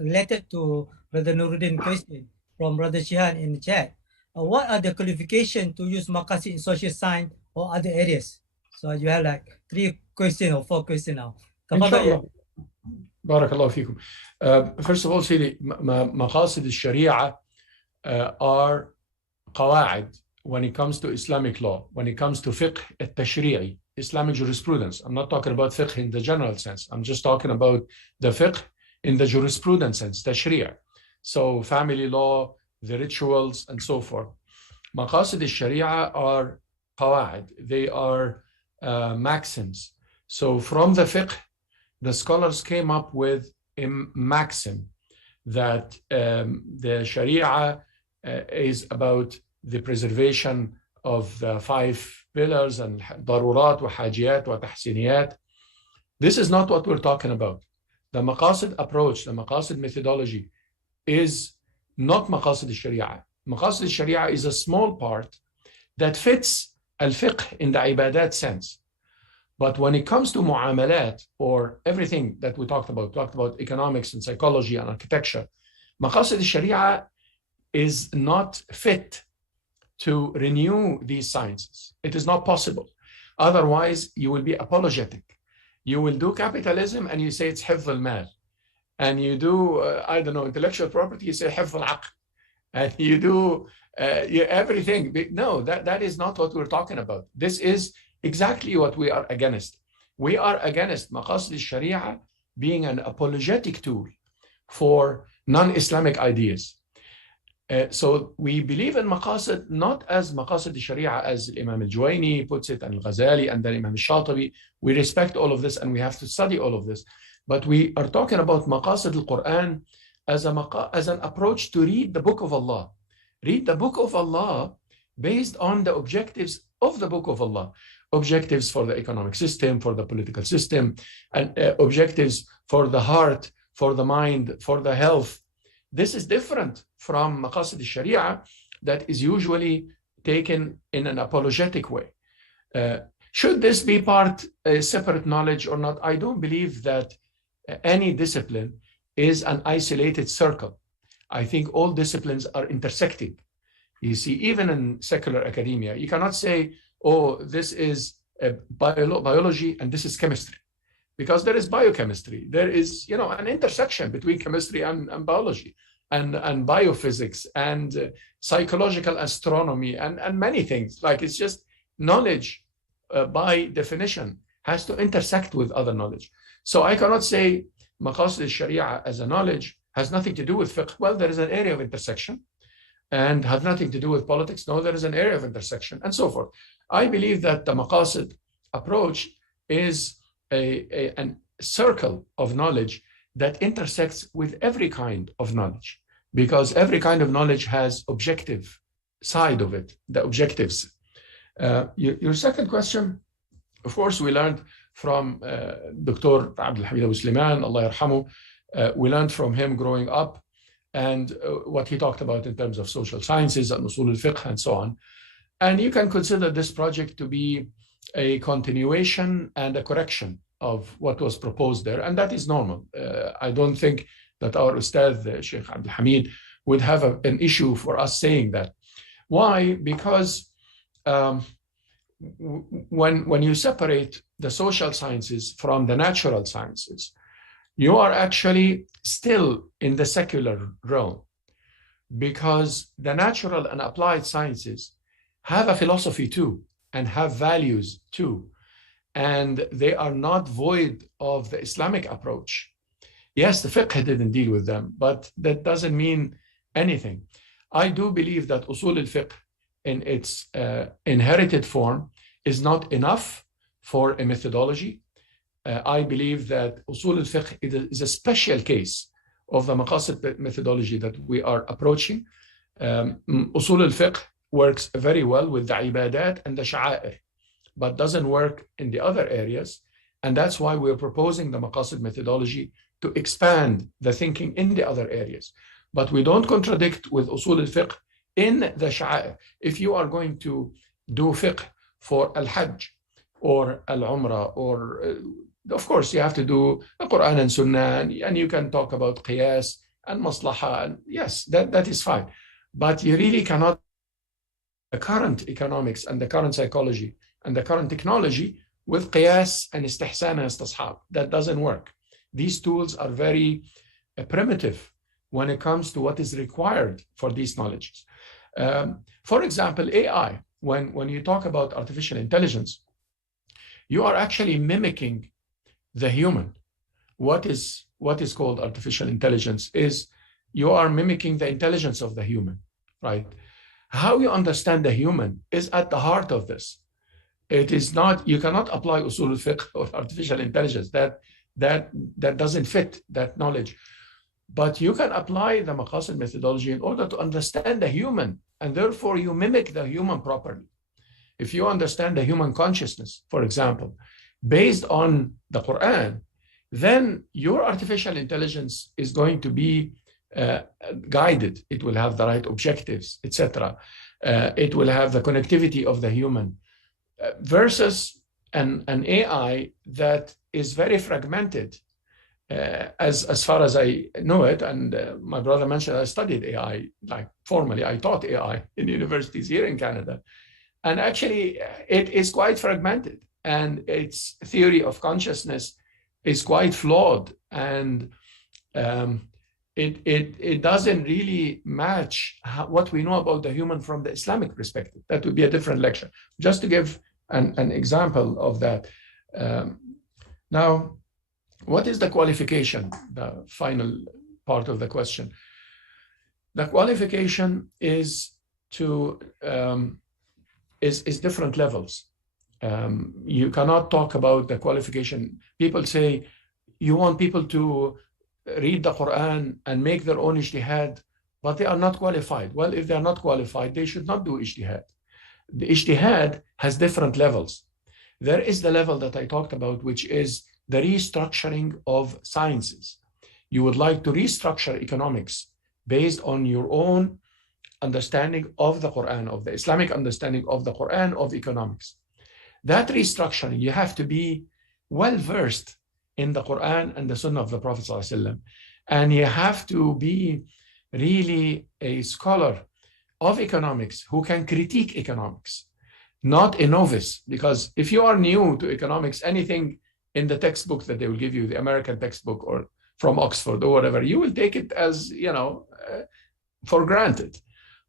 related to Brother Noordin question from Brother Shihan in the chat. What are the qualifications to use Maqasid in social science or other areas? So you have like 3 questions or 4 questions now. Inshallah. Barakallahu fikum. First of all, see, Maqasid al-Sharia are qawa'id when it comes to Islamic law, when it comes to fiqh al-tashri'i, Islamic jurisprudence. I'm not talking about fiqh in the general sense. I'm just talking about the fiqh in the jurisprudence sense, tashri'. So family law, the rituals, and so forth. Maqasid al-Sharia are qawa'id. They are maxims. So from the fiqh, the scholars came up with a maxim that the Sharia is about the preservation of the 5 pillars and darurat wa hajiyat wa tahsiniyat. This is not what we're talking about. The Maqasid approach, the Maqasid methodology is not Maqasid al-Sharia. Maqasid al-Sharia is a small part that fits al-fiqh in the ibadat sense. But when it comes to mu'amalat or everything that we talked about economics and psychology and architecture, Maqasid al-Sharia is not fit to renew these sciences. It is not possible. Otherwise, you will be apologetic. You will do capitalism and you say it's hifz al-mal. And you do, I don't know, intellectual property, you say hifz al-aql. And you do everything. No, that is not what we're talking about. This is exactly what we are against. We are against Maqasid al-Sharia being an apologetic tool for non-Islamic ideas. So we believe in Maqasid not as Maqasid al-Sharia as Imam al-Juwayni puts it, and al-Ghazali, and then Imam al-Shatibi. We respect all of this and we have to study all of this. But we are talking about Maqasid al-Quran as an approach to read the Book of Allah. Read the Book of Allah based on the objectives of the Book of Allah. Objectives for the economic system, for the political system, and objectives for the heart, for the mind, for the health. This is different from Maqasid al-Sharia that is usually taken in an apologetic way. Should this be separate knowledge or not? I don't believe that any discipline is an isolated circle. I think all disciplines are intersecting. You see, even in secular academia, you cannot say, oh, this is biology and this is chemistry. Because there is biochemistry. There is, an intersection between chemistry and biology and biophysics and psychological astronomy and many things. Like, it's just knowledge by definition has to intersect with other knowledge. So I cannot say Maqasid al-Sharia as a knowledge has nothing to do with fiqh. Well, there is an area of intersection, and have nothing to do with politics. No, there is an area of intersection, and so forth. I believe that the Maqasid approach is a circle of knowledge that intersects with every kind of knowledge, because every kind of knowledge has objective side of it, the objectives. Your second question, of course, we learned from Dr. Abdul Hamid Abu Sulaiman, Allah yarhamu. We learned from him growing up and what he talked about in terms of social sciences and usul al-fiqh and so on. And you can consider this project to be a continuation and a correction of what was proposed there, and that is normal. I don't think that our Ustad, Sheikh Abdul Hamid, would have an issue for us saying that. Why? Because when you separate the social sciences from the natural sciences, you are actually still in the secular realm, because the natural and applied sciences have a philosophy too and have values too, and they are not void of the Islamic approach. Yes, the fiqh didn't deal with them, but that doesn't mean anything. I do believe that usul al-fiqh in its inherited form is not enough for a methodology. I believe that usul al-fiqh is a special case of the Maqasid methodology that we are approaching. Usul al-fiqh works very well with the ibadat and the sha'air, but doesn't work in the other areas. And that's why we're proposing the Maqasid methodology to expand the thinking in the other areas. But we don't contradict with usul al-fiqh in the sha'a'ir. If you are going to do fiqh for al-hajj or al-umrah, or of course you have to do the Quran and Sunnah, and you can talk about qiyas and maslaha, and yes, that is fine. But you really cannot, the current economics and the current psychology and the current technology with qiyas and istihsan and istishab. That doesn't work. These tools are very primitive when it comes to what is required for these knowledges. For example, AI, when you talk about artificial intelligence, you are actually mimicking the human. What is called artificial intelligence is you are mimicking the intelligence of the human, right? How you understand the human is at the heart of this. It is not, you cannot apply usul al-fiqh or artificial intelligence. That doesn't fit that knowledge. But you can apply the Maqasid methodology in order to understand the human, and therefore you mimic the human properly. If you understand the human consciousness, for example, based on the Quran, then your artificial intelligence is going to be guided. It will have the right objectives, etc. It will have the connectivity of the human versus an AI that is very fragmented. As far as I know it, and my brother mentioned I studied AI, like formally, I taught AI in universities here in Canada. And actually, it is quite fragmented, and its theory of consciousness is quite flawed, and it doesn't really match what we know about the human from the Islamic perspective. That would be a different lecture. Just to give an example of that. Now, what is the qualification? The final part of the question. The qualification is different levels. You cannot talk about the qualification. People say you want people to read the Quran and make their own ijtihad, but they are not qualified. Well, if they are not qualified, they should not do ijtihad. The ijtihad has different levels. There is the level that I talked about, which is the restructuring of sciences. You would like to restructure economics based on your own understanding of the Quran, of the Islamic understanding of the Quran, of economics. That restructuring, you have to be well-versed in the Quran and the Sunnah of the Prophet ﷺ. And you have to be really a scholar of economics who can critique economics, not a novice. Because if you are new to economics, anything in the textbook that they will give you, the American textbook or from Oxford or whatever, you will take it as, for granted.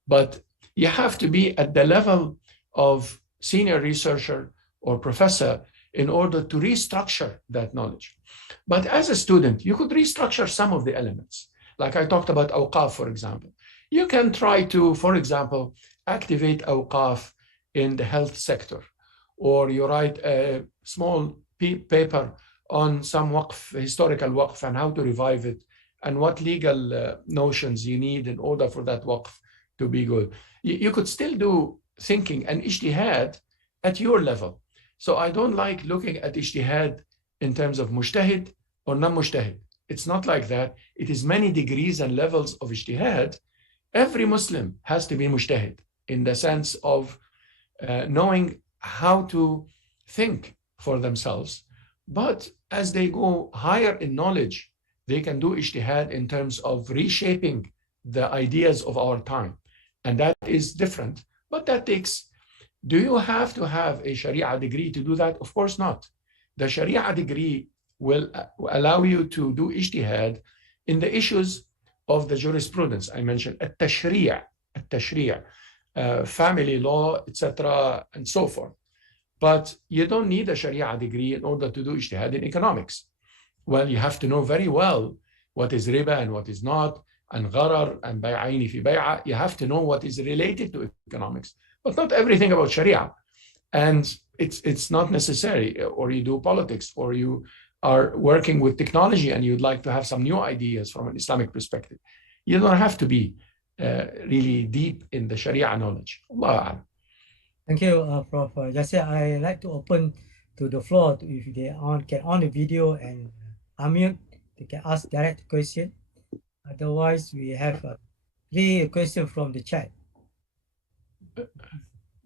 But you have to be at the level of senior researcher or professor in order to restructure that knowledge. But as a student, you could restructure some of the elements. Like I talked about awqaf, for example. You can try to, for example, activate awqaf in the health sector, or you write a small paper on some waqf, historical waqf, and how to revive it, and what legal notions you need in order for that waqf to be good. You could still do thinking and ijtihad at your level. So I don't like looking at ijtihad in terms of mujtahid or non-mujtahid. It's not like that. It is many degrees and levels of ijtihad. Every Muslim has to be mujtahid in the sense of knowing how to think for themselves. But as they go higher in knowledge, they can do ijtihad in terms of reshaping the ideas of our time. And that is different. But that takes, do you have to have a Sharia degree to do that? Of course not. The Sharia degree will allow you to do ijtihad in the issues of the jurisprudence. I mentioned at-tashri', family law, etc., and so forth. But you don't need a Sharia degree in order to do ijtihad in economics. Well, you have to know very well what is riba and what is not, and gharar and bay'aini fi bay'a. You have to know what is related to economics, but not everything about Sharia. And it's not necessary. Or you do politics, or you are working with technology and you'd like to have some new ideas from an Islamic perspective. You don't have to be really deep in the Sharia knowledge. Allah. Thank you, Prof. Jasser. I'd like to open to the floor. If they can on the video and unmute, they can ask direct question. Otherwise, we have 3 questions from the chat.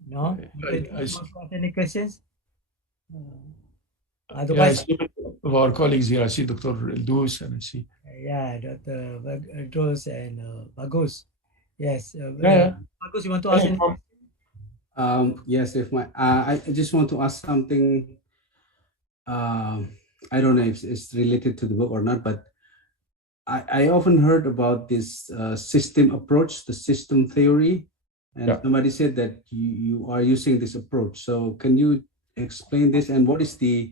No? Any questions? Otherwise, of our colleagues here, I see Dr. Eldous and I see. Yeah, Dr. Eldous and Bagus. Yes. Yeah. Bagus, you want to ask anything? Yes, if I just want to ask something. I don't know if it's related to the book or not, but I often heard about this system approach, the system theory, and somebody said that you are using this approach. So can you explain this, and what is the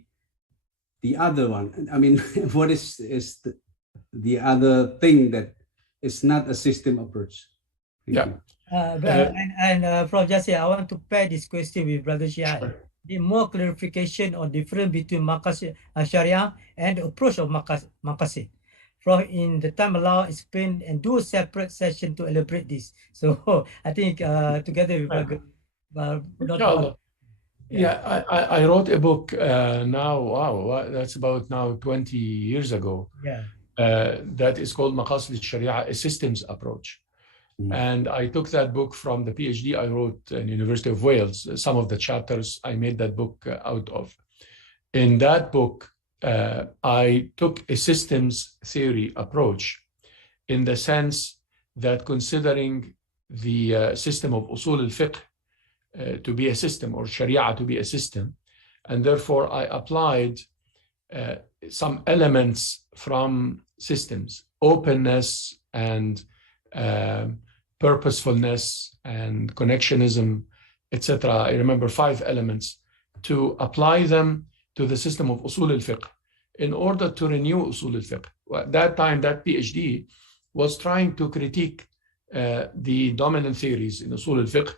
other one? I mean, what is the other thing that is not a system approach? Thank you. Prof. Jasser, I want to pair this question with Brother Shihad. Sure. The more clarification or difference between Maqasid Sharia and the approach of Maqasid. Prof, in the time allowed, explain and do a separate session to elaborate this. So I think together with Dr. I wrote a book now. Wow, that's about now 20 years ago. That is called Maqasid Sharia, a systems approach. And I took that book from the PhD I wrote in University of Wales. Some of the chapters I made that book out of. In that book, I took a systems theory approach in the sense that considering the system of usul al-fiqh to be a system, or Sharia to be a system, and therefore I applied some elements from systems, openness and purposefulness and connectionism, etc. I remember 5 elements, to apply them to the system of usul al-fiqh in order to renew usul al-fiqh. At that time, that PhD was trying to critique the dominant theories in usul al-fiqh.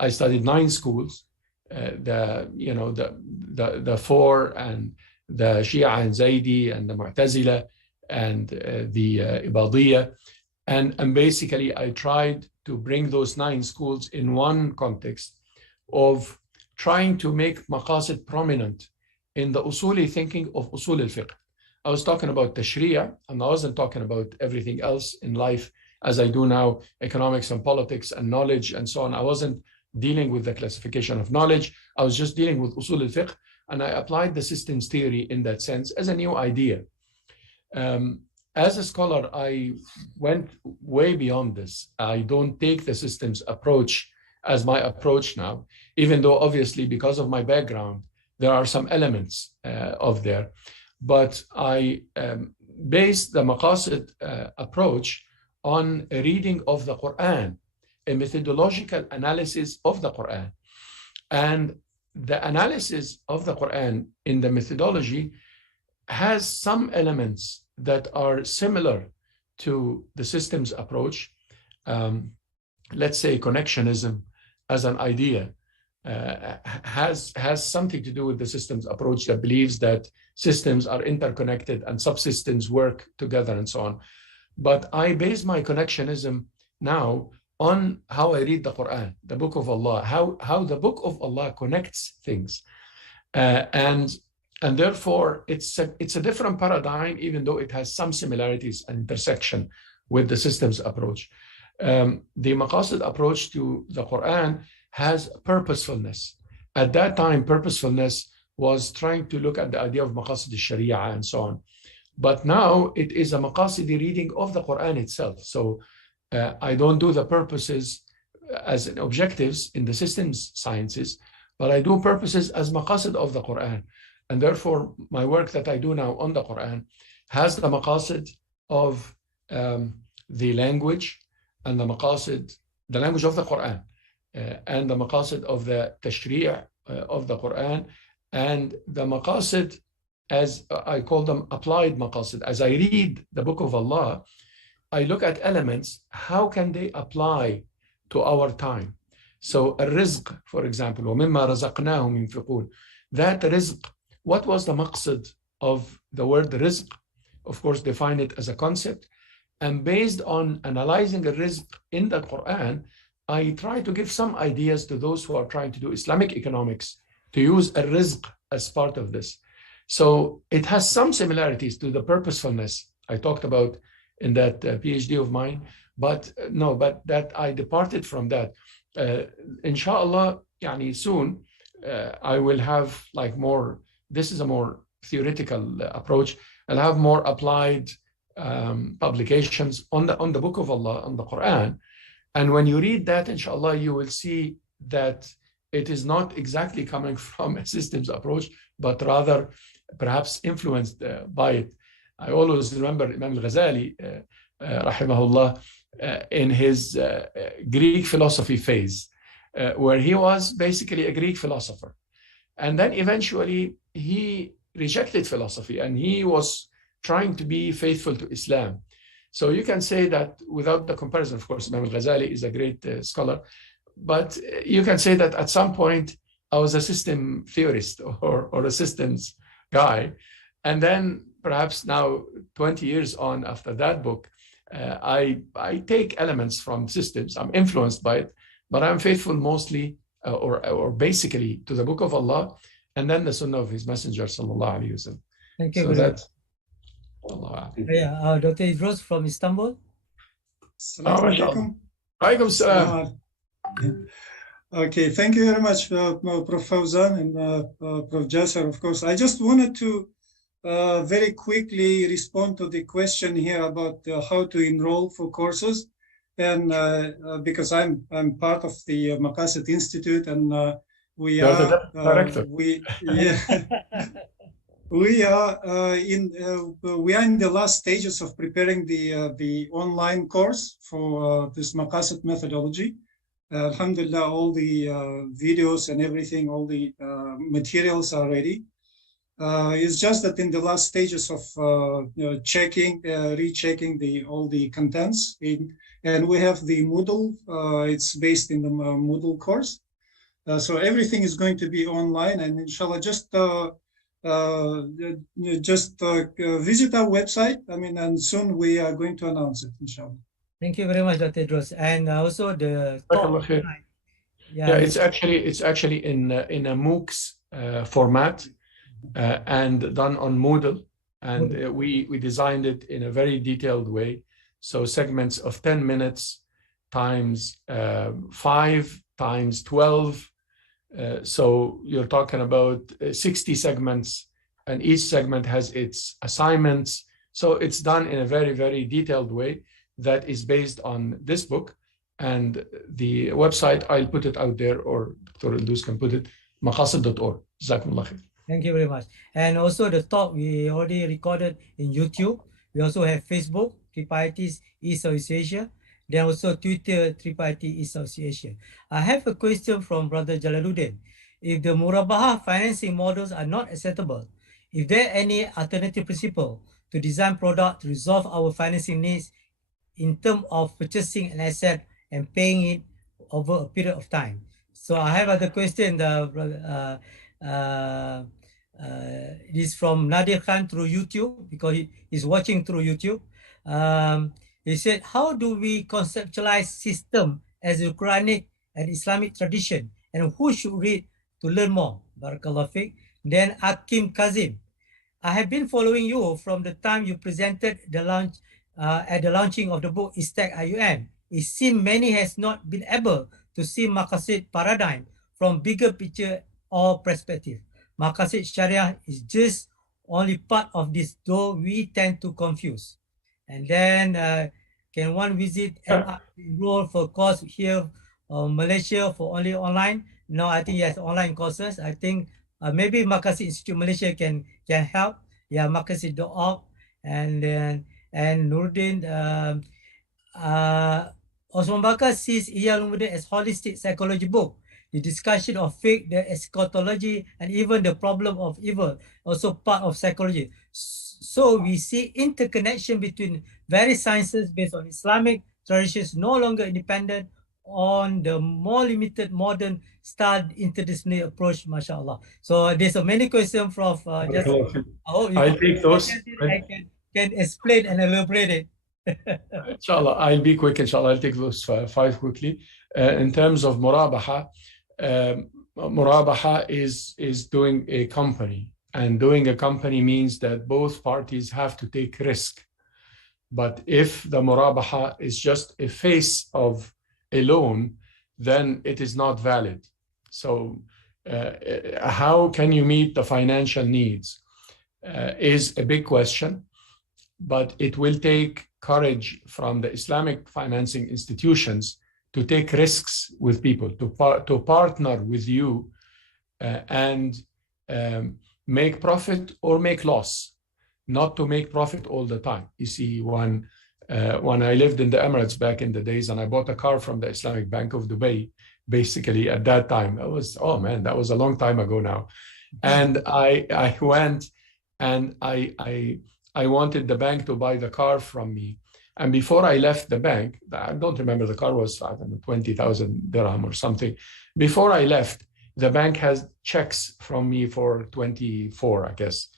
I studied 9 schools, the 4 and the Shia and Zaydi and the Mu'tazila and the Ibadiyya. And basically, I tried to bring those 9 schools in one context of trying to make Maqasid prominent in the usuli thinking of usul al-fiqh. I was talking about tashriya, and I wasn't talking about everything else in life as I do now, economics and politics and knowledge and so on. I wasn't dealing with the classification of knowledge. I was just dealing with usul al-fiqh, and I applied the systems theory in that sense as a new idea. As a scholar, I went way beyond this. I don't take the systems approach as my approach now, even though obviously because of my background, there are some elements of there. But I based the Maqasid approach on a reading of the Quran, a methodological analysis of the Quran. And the analysis of the Quran in the methodology has some elements that are similar to the systems approach. Let's say connectionism as an idea has something to do with the systems approach that believes that systems are interconnected and subsystems work together and so on. But I base my connectionism now on how I read the Quran, the Book of Allah, how the Book of Allah connects things. And therefore, it's a different paradigm, even though it has some similarities and intersection with the systems approach. The Maqasid approach to the Quran has purposefulness. At that time, purposefulness was trying to look at the idea of Maqasid al-Sharia and so on. But now it is a Maqasidi reading of the Quran itself. So I don't do the purposes as objectives in the systems sciences, but I do purposes as Maqasid of the Quran. And therefore, my work that I do now on the Quran has the Maqasid of the language and the Maqasid, the language of the Quran, and the Maqasid of the Tashri' of the Quran, and the Maqasid, as I call them, applied Maqasid. As I read the Book of Allah, I look at elements, how can they apply to our time? So a rizq, for example, وَمِمَّا رَزَقْنَاهُمْ يُنْفِقُونَ. That rizq, what was the maqsad of the word rizq? Of course, define it as a concept. And based on analyzing a rizq in the Quran, I try to give some ideas to those who are trying to do Islamic economics to use a rizq as part of this. So it has some similarities to the purposefulness I talked about in that PhD of mine, but that I departed from that. Inshallah, yani soon, I will have like more, this is a more theoretical approach. I'll have more applied publications on the Book of Allah, on the Quran. And when you read that, inshallah, you will see that it is not exactly coming from a systems approach, but rather perhaps influenced by it. I always remember Imam al-Ghazali, rahimahullah, in his Greek philosophy phase, where he was basically a Greek philosopher. And then eventually he rejected philosophy and he was trying to be faithful to Islam. So you can say that without the comparison, of course, Imam al-Ghazali is a great scholar, but you can say that at some point I was a system theorist or a systems guy. And then perhaps now 20 years on after that book, I take elements from systems. I'm influenced by it, but I'm faithful mostly or basically to the Book of Allah and then the Sunnah of His Messenger, sallallahu alaihi wasallam. Thank you. So that's Dr. Idros from Istanbul. Assalamu alaikum. Alaikum salam. Okay, thank you very much, Prof. Fauzan and Prof. Jasser, of course. I just wanted to very quickly respond to the question here about how to enroll for courses. And because I'm part of the Maqasid Institute, and we are we are in the last stages of preparing the online course for this Maqasid methodology. Alhamdulillah, all the videos and everything, all the materials are ready. It's just that in the last stages of checking, rechecking all the contents. And we have the Moodle. It's based in the Moodle course. So everything is going to be online, and inshallah, just visit our website. I mean, and soon we are going to announce it, inshallah. Thank you very much, Dr. Idros. And also the talk. It's actually in a MOOCs format and done on Moodle, and we designed it in a very detailed way. So segments of 10 minutes times 5 times 12. So you're talking about 60 segments, and each segment has its assignments. So it's done in a very, very detailed way that is based on this book. And the website, I'll put it out there, or Dr. Aldous can put it, maqasid.org. Thank you very much. And also the talk we already recorded in YouTube. We also have Facebook, IIIT East Asia. Then also Twitter, IIIT East Asia. I have a question from Brother Jalaluddin. If the Murabaha financing models are not acceptable, is there any alternative principle to design product to resolve our financing needs in terms of purchasing an asset and paying it over a period of time? So I have other question. It is from Nadir Khan through YouTube, because he's watching through YouTube. He said, how do we conceptualize system as a Quranic and Islamic tradition, and who should read to learn more? Barakallah fiqh. Then Akim Kazim, I have been following you from the time you presented the launch at the launching of the book IIUM. It seems many has not been able to see Maqasid paradigm from bigger picture or perspective. Maqasid Sharia is just only part and this, though we tend to confuse. And then can one visit and enroll for course here Malaysia for only online? No, I think yes, online courses. I think maybe Maqasid Institute Malaysia can help. Yeah, Maqasid.org. And then Noordin, Osman Bakar sees IIUM as holistic psychology book. The discussion of faith, the eschatology, and even the problem of evil, also part of psychology. So we see interconnection between various sciences based on Islamic traditions, no longer independent on the more limited modern style interdisciplinary approach, mashallah. So there's so many questions from I think those I can explain and elaborate it. Inshallah, I'll be quick. Inshallah, I'll take those 5 quickly. In terms of Murabaha, Murabaha is doing a company, and doing a company means that both parties have to take risk. But if the Murabaha is just a face of a loan, then it is not valid. So how can you meet the financial needs is a big question, but it will take courage from the Islamic financing institutions to take risks with people, to partner with you and make profit or make loss, not to make profit all the time. You see, when I lived in the Emirates back in the days and I bought a car from the Islamic Bank of Dubai, basically at that time, that was, oh man, that was a long time ago now. And I went and I wanted the bank to buy the car from me. And before I left the bank, I don't remember, the car was, I don't know, 20,000 dirham or something. Before I left, the bank has checks from me for 24, I guess.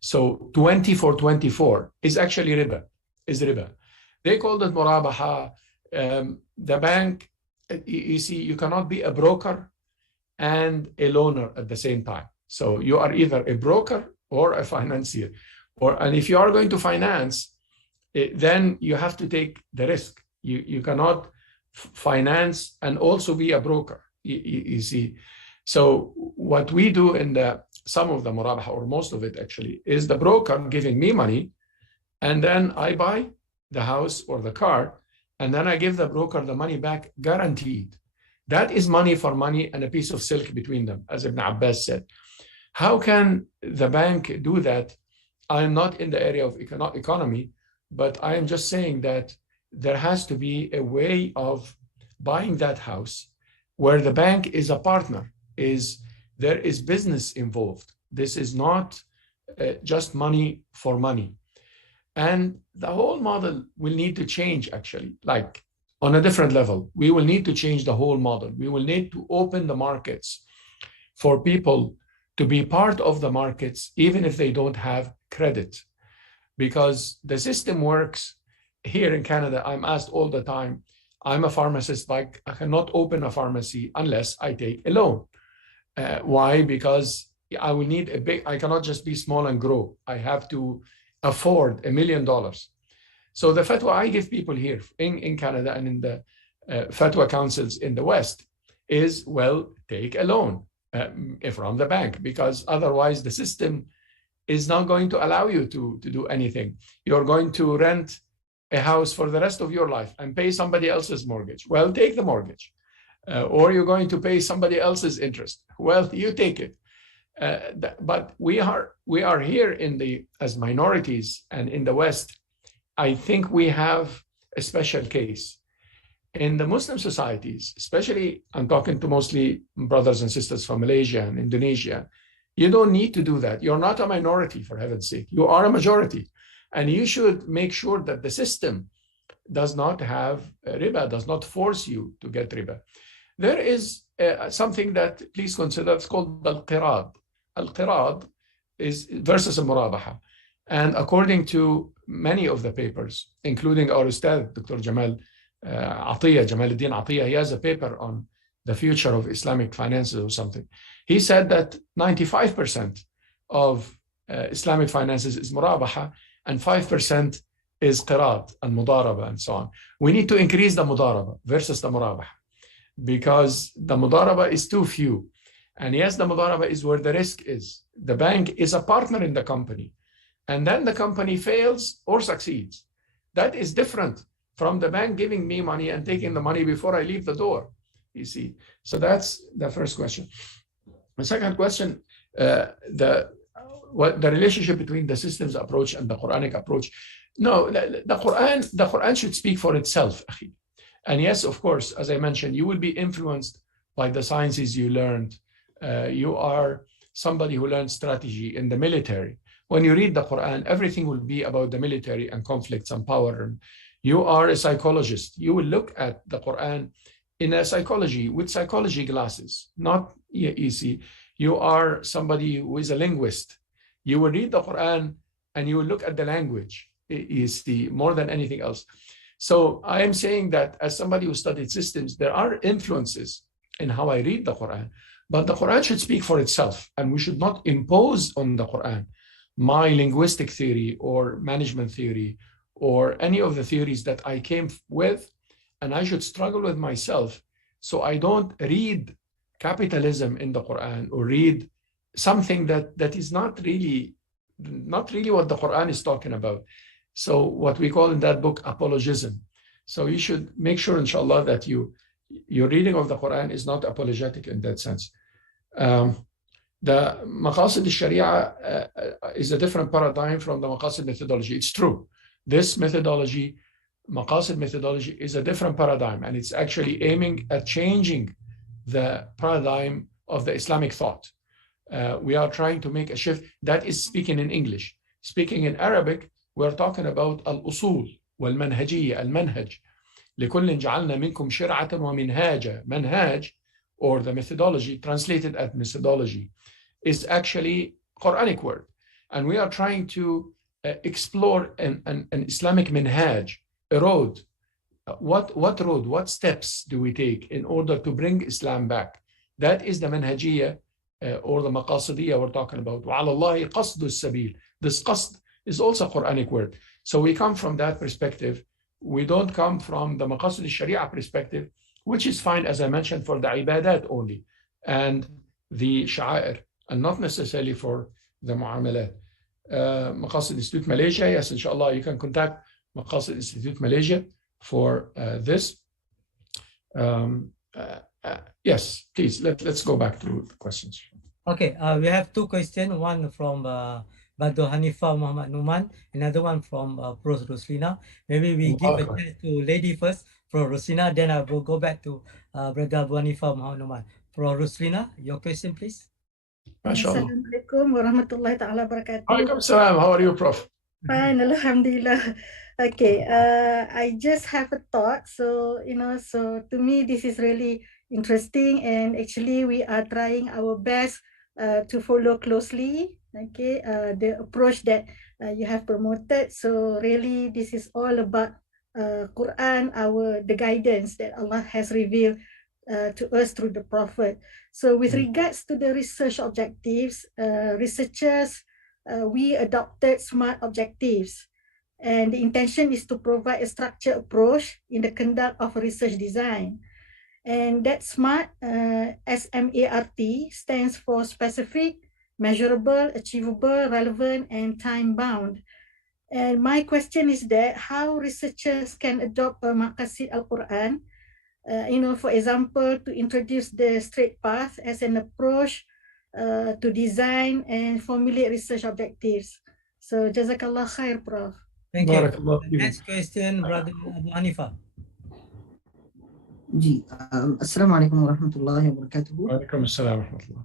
So 20 for 24 is actually riba, is riba. They called it murabaha. The bank, you see, you cannot be a broker and a loaner at the same time. So you are either a broker or a financier. And if you are going to finance, then you have to take the risk. You cannot finance and also be a broker, you see. So what we do in some of the murabaha, or most of it actually, is the broker giving me money, and then I buy the house or the car, and then I give the broker the money back guaranteed. That is money for money and a piece of silk between them, as Ibn Abbas said. How can the bank do that? I'm not in the area of economy, but I am just saying that there has to be a way of buying that house where the bank is a partner, there is business involved. This is not just money for money. And the whole model will need to change, actually, like on a different level. We will need to change the whole model. We will need to open the markets for people to be part of the markets, even if they don't have credit. Because the system works here in Canada. I'm asked all the time, I'm a pharmacist, like I cannot open a pharmacy unless I take a loan. Why? Because I will need I cannot just be small and grow. I have to afford $1 million. So the fatwa I give people here in Canada and in the fatwa councils in the West is, well, take a loan from the bank, because otherwise the system is not going to allow you to do anything. You're going to rent a house for the rest of your life and pay somebody else's mortgage. Well, take the mortgage. Or you're going to pay somebody else's interest. Well, you take it. But we are here as minorities and in the West, I think we have a special case. In the Muslim societies, especially, I'm talking to mostly brothers and sisters from Malaysia and Indonesia, you don't need to do that. You're not a minority, for heaven's sake. You are a majority. And you should make sure that the system does not have riba, does not force you to get riba. There is something that please consider, it's called al-qirad. Al-qirad is versus al-murabaha. And according to many of the papers, including our Ustad, Dr. Jamaluddin Atiyah, he has a paper on the future of Islamic finances or something. He said that 95% of Islamic finances is murabaha and 5% is qirad and mudaraba and so on. We need to increase the mudaraba versus the murabaha, because the mudaraba is too few. And yes, the mudaraba is where the risk is. The bank is a partner in the company, and then the company fails or succeeds. That is different from the bank giving me money and taking the money before I leave the door, you see. So that's the first question. The second question, the relationship between the systems approach and the Quranic approach. No, the Quran should speak for itself. And yes, of course, as I mentioned, you will be influenced by the sciences you learned. You are somebody who learned strategy in the military. When you read the Quran, everything will be about the military and conflicts and power. You are a psychologist. You will look at the Quran in a with psychology glasses, not easy. You are somebody who is a linguist. You will read the Quran and you will look at the language, more than anything else. So I am saying that as somebody who studied systems, there are influences in how I read the Quran. But the Quran should speak for itself, and we should not impose on the Quran my linguistic theory or management theory or any of the theories that I came with, and I should struggle with myself so I don't read capitalism in the Quran or read something that is not really what the Quran is talking about. So what we call in that book apologism. So you should make sure, inshallah, that your reading of the Quran is not apologetic in that sense. The Maqasid al-Sharia is a different paradigm from the Maqasid methodology. It's true. This methodology, Maqasid methodology, is a different paradigm, and it's actually aiming at changing the paradigm of the Islamic thought. We are trying to make a shift. That is speaking in English. Speaking in Arabic, we're talking about al-usul wal-manhajiyya, al-manhaj. لِكُلٍّ جَعَلْنَا مِنْكُمْ شِرْعَةً وَمِنْهَاجًا. Manhaj, or the methodology, translated as methodology, is actually Quranic word. And we are trying to explore an Islamic manhaj, a road. What road, what steps do we take in order to bring Islam back? That is the manhajiyya or the maqasidiyya we're talking about. وَعَلَى اللَّهِ قَصْدُ السَّبِيلِ. This qasd is also a Quranic word. So we come from that perspective. We don't come from the Maqasid al-Sharia perspective, which is fine, as I mentioned, for the ibadat only and the sha'air, and not necessarily for the mu'amalat. Maqasid Institute Malaysia, yes, inshallah, you can contact Maqasid Institute Malaysia for this. Yes, please, let's go back to the questions. Okay, we have two questions, one from Badu Hanifa Muhammad Numan, another one from Prof. Roslina. Maybe we give a chance to lady first, Prof. Roslina, then I will go back to Brother Abu Hanifa Muhammad Numan. Prof. Roslina, your question, please. Assalamualaikum warahmatullahi ta'ala wabarakatuh. Alaikum salam. How are you, Prof? Fine, alhamdulillah. Okay, I just have a thought. So, so to me, this is really interesting, and actually we are trying our best to follow closely, okay, the approach that you have promoted. So really, this is all about Quran, the guidance that Allah has revealed to us through the Prophet. So with regards to the research objectives, researchers, we adopted SMART objectives. And the intention is to provide a structured approach in the conduct of research design. And that SMART, S-M-A-R-T, stands for specific, measurable, achievable, relevant, and time-bound. And my question is that how researchers can adopt a Maqasid al-Quran, for example, to introduce the straight path as an approach to design and formulate research objectives. So, Jazakallah khair, Prof. Thank you. Next question, Brother Abu Hanifa. Assalamualaikum warahmatullahi wabarakatuh. Walaikum assalam warahmatullah.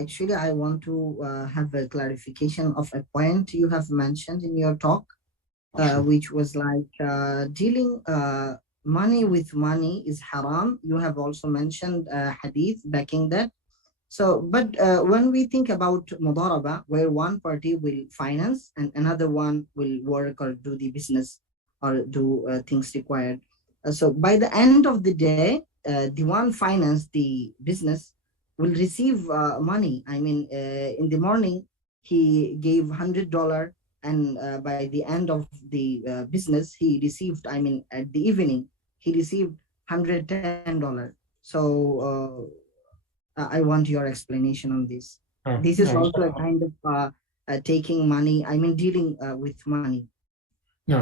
Actually, I want to have a clarification of a point you have mentioned in your talk, which was like dealing money with money is haram. You have also mentioned hadith backing that. So, but when we think about mudaraba, where one party will finance and another one will work or do the business or do things required. So by the end of the day, the one finance the business will receive money. I mean, in the morning, he gave $100, and by the end of the business, he received, I mean, at the evening, he received $110. So I want your explanation on this. This is also a kind of taking money, I mean, dealing with money. No,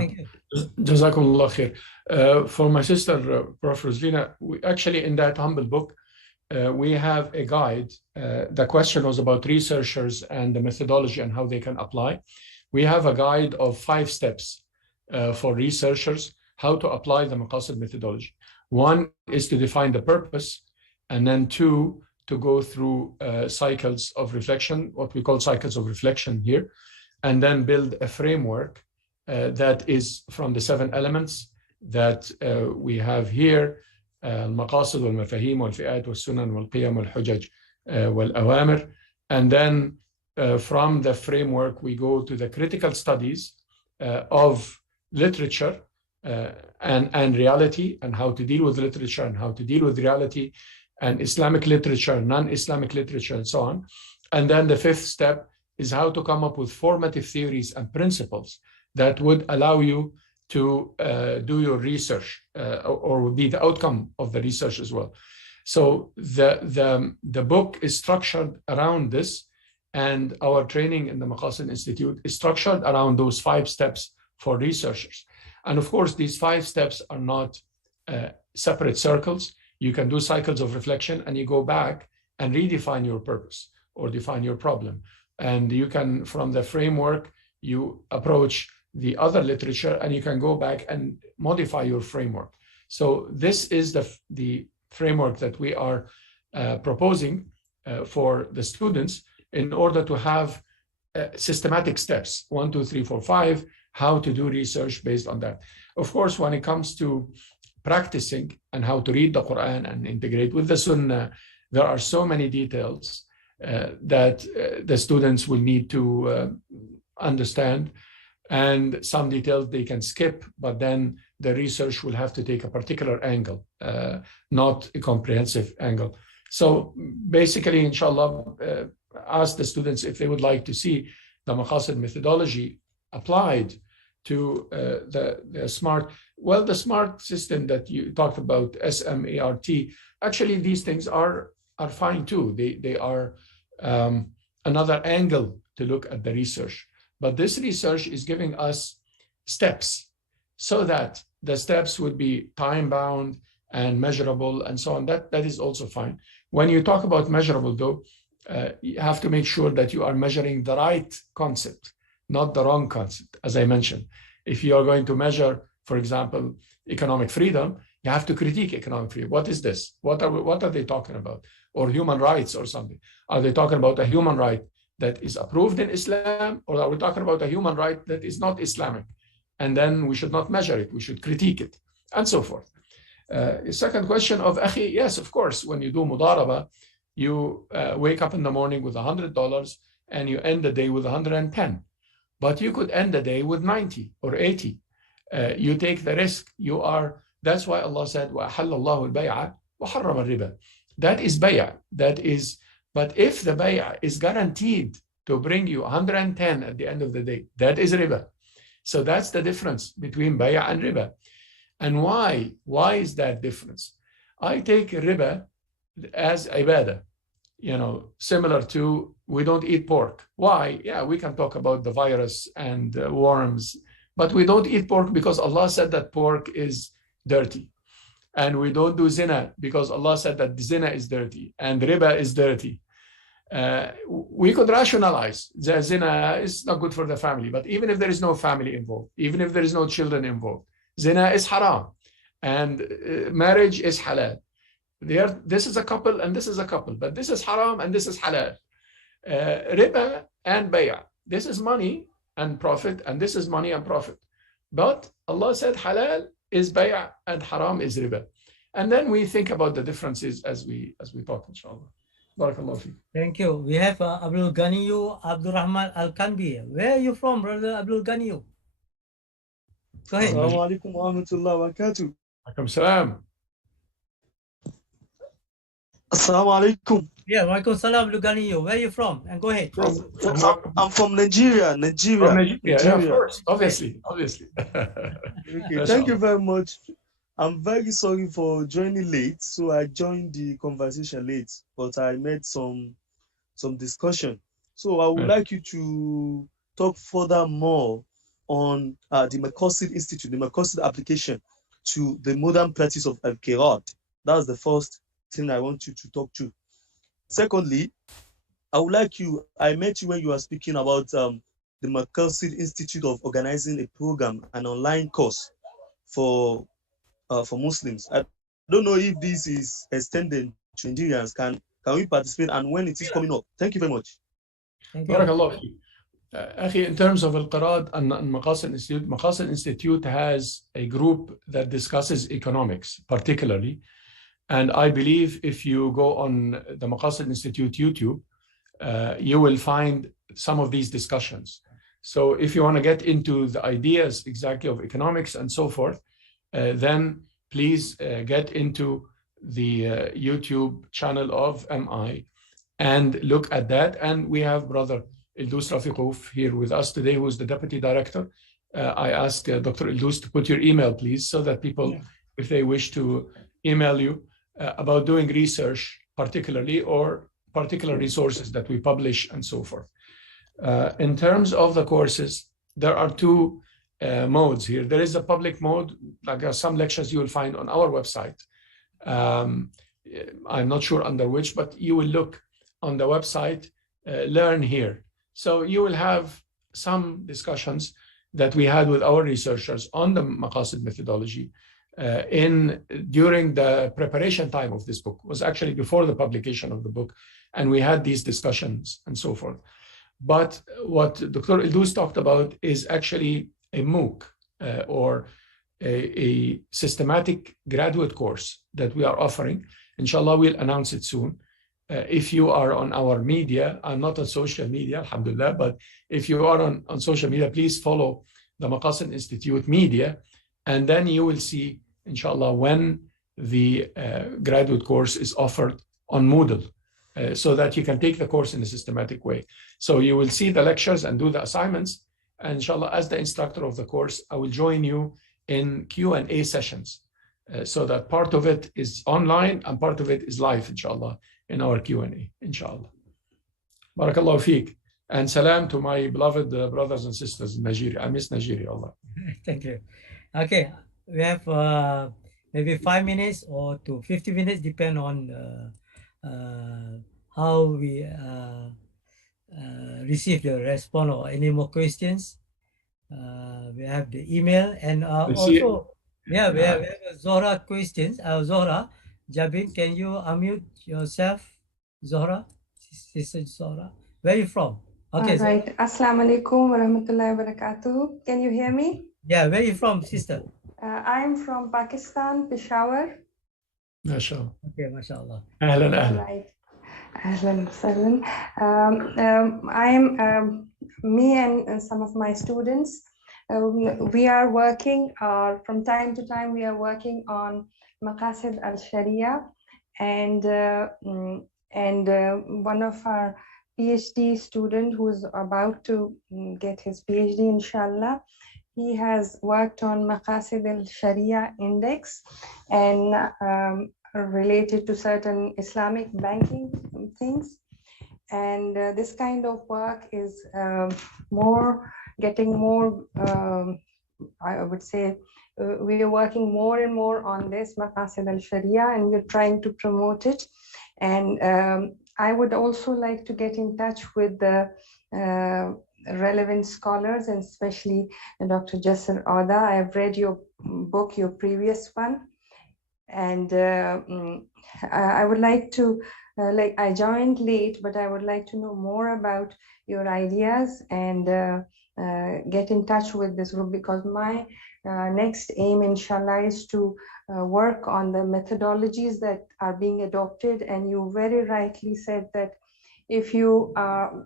Jazakumullah khair. For my sister, Prof. Roslina, actually in that humble book, we have a guide. The question was about researchers and the methodology and how they can apply. We have a guide of 5 steps for researchers, how to apply the Maqasid methodology. 1 is to define the purpose, and then 2, to go through cycles of reflection, what we call cycles of reflection here, and then build a framework that is from the 7 elements that we have here: المقاصد والمفاهيم والفئات والسنن والقيم والحجج والأوامر. And then from the framework, we go to the critical studies of literature and reality, and how to deal with literature and how to deal with reality, and Islamic literature, non-Islamic literature, and so on. And then the fifth step is how to come up with formative theories and principles that would allow you to do your research or would be the outcome of the research as well. So the book is structured around this, and our training in the Maqasid Institute is structured around those 5 steps for researchers. And of course, these 5 steps are not separate circles. You can do cycles of reflection, and you go back and redefine your purpose or define your problem. And you can, from the framework, you approach the other literature, and you can go back and modify your framework. So this is the framework that we are proposing for the students in order to have systematic steps, 1, 2, 3, 4, 5, how to do research based on that. Of course, when it comes to practicing and how to read the Quran and integrate with the Sunnah, there are so many details that the students will need to understand, and some details they can skip, but then the research will have to take a particular angle, not a comprehensive angle. So basically, inshallah, ask the students if they would like to see the Maqasid methodology applied to the SMART. Well, the SMART system that you talked about, SMART, actually these things are fine too. They are another angle to look at the research. But this research is giving us steps so that the steps would be time-bound and measurable and so on. That is also fine. When you talk about measurable, though, you have to make sure that you are measuring the right concept, not the wrong concept, as I mentioned. If you are going to measure, for example, economic freedom, you have to critique economic freedom. What is this? What are they talking about? Or human rights or something? Are they talking about a human right that is approved in Islam, or are we talking about a human right that is not Islamic? And then we should not measure it, we should critique it, and so forth. Second question of Akhi, yes, of course, when you do mudaraba, you wake up in the morning with $100 and you end the day with 110. But you could end the day with 90 or 80. You take the risk. That's why Allah said, وَأَحَلَّ اللَّهُ الْبَيْعَ وَحَرَّمَ الرِّبَى. That is bay'a. But if the bay'a is guaranteed to bring you 110 at the end of the day, that is riba. So that's the difference between bay'a and riba. And why? Why is that difference? I take riba as ibadah, similar to we don't eat pork. Why? Yeah, we can talk about the virus and worms, but we don't eat pork because Allah said that pork is dirty. And we don't do zina because Allah said that zina is dirty and riba is dirty. We could rationalize that zina is not good for the family, but even if there is no family involved, even if there is no children involved, zina is haram and marriage is halal. This is a couple and this is a couple, but this is haram and this is halal. Riba and bay'a, this is money and profit, and this is money and profit. But Allah said halal is bay'a and haram is riba. And then we think about the differences as we talk, inshallah. Barakallahu feek. Thank you. We have Abdul Ganiyu Abdul Rahman Al-Kanbi. Where are you from, brother Abdul Ganiyu? Go ahead. Assalamu alaikum wa rahmatullahi wa barakatuh. Alaikum salam. Assalamu alaikum. Yeah, walaikum salam, Abdul Ganiyu. Where are you from? And go ahead. I'm from Nigeria. From Nigeria. Yeah, of course. Obviously. Okay, thank you very much. I'm very sorry for joining late. So I joined the conversation late, but I made some discussion. So I would like you to talk further more on the Maqasid Institute, the Maqasid application to the modern practice of al-Qira'at. That's the first thing I want you to talk to. Secondly, I met you when you were speaking about the Maqasid Institute of organizing a program, an online course for Muslims. I don't know if this is extended to Nigerians. Can we participate, and when it is coming up? Thank you very much. Thank you. Barakallahu feek. In terms of Al-Qira'at and Maqasid Institute has a group that discusses economics particularly. And I believe if you go on the Maqasid Institute YouTube, you will find some of these discussions. So if you want to get into the ideas exactly of economics and so forth, then please get into the YouTube channel of MI and look at that. And we have Brother Ildus Rafiqouf here with us today, who is the Deputy Director. I ask Dr. Ildus to put your email, please, so that people, if they wish to email you about doing research particularly, or particular resources that we publish and so forth. In terms of the courses, there are two modes here. There is a public mode, like some lectures you will find on our website. I'm not sure under which, but you will look on the website, learn here. So you will have some discussions that we had with our researchers on the Maqasid methodology during the preparation time of this book. It was actually before the publication of the book, and we had these discussions and so forth. But what Dr. Ildus talked about is actually a MOOC or a systematic graduate course that we are offering. Inshallah, we'll announce it soon. If you are on our media, I'm not on social media, alhamdulillah, but if you are on social media, please follow the Maqasid Institute media, and then you will see, inshallah, when the graduate course is offered on Moodle, so that you can take the course in a systematic way. So you will see the lectures and do the assignments, and inshallah, as the instructor of the course, I will join you in Q&A sessions, so that part of it is online and part of it is live, inshallah, in our Q&A, inshallah. Barakallahu feek. And salam to my beloved brothers and sisters in Nigeria. I miss Nigeria, Allah. Thank you. Okay, we have maybe 5 minutes or to 50 minutes, depend on how we receive the response or any more questions. We have the email, and also, we have Zohra questions. Zohra, Jabin, can you unmute yourself? Zohra, Sister Zohra, where are you from? Okay. All right. Assalamu alaikum wa rahmatullahi wa barakatuh. Can you hear me? Yeah, where are you from, sister? I'm from Pakistan, Peshawar. MashaAllah. Okay, MashaAllah. Ahlan, ahlan. Right. Ahlan, ahlan. Me and some of my students, we are working, from time to time, we are working on Maqasid al-Sharia, and one of our PhD student who's about to get his PhD, inshallah, he has worked on Maqasid al-Sharia index and related to certain Islamic banking things. And this kind of work is getting more, I would say, we are working more and more on this Maqasid al-Sharia, and we're trying to promote it. And I would also like to get in touch with the relevant scholars, and especially Dr. Jasser Auda. I have read your book, your previous one, and I would like to, I joined late, but I would like to know more about your ideas and get in touch with this group, because my next aim, inshallah, is to work on the methodologies that are being adopted. And you very rightly said that if you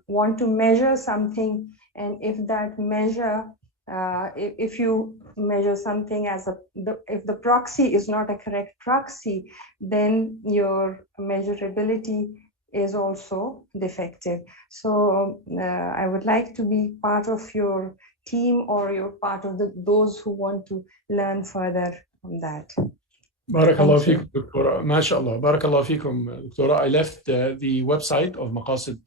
want to measure something, and if that measure, if you measure something as if the proxy is not a correct proxy, then your measurability is also defective. So I would like to be part of your team, or you're part of those who want to learn further on that. Barakallahu feekum, Doctora. MashaAllah. Barakallahu feekum, Doctora. I left the website of Maqasid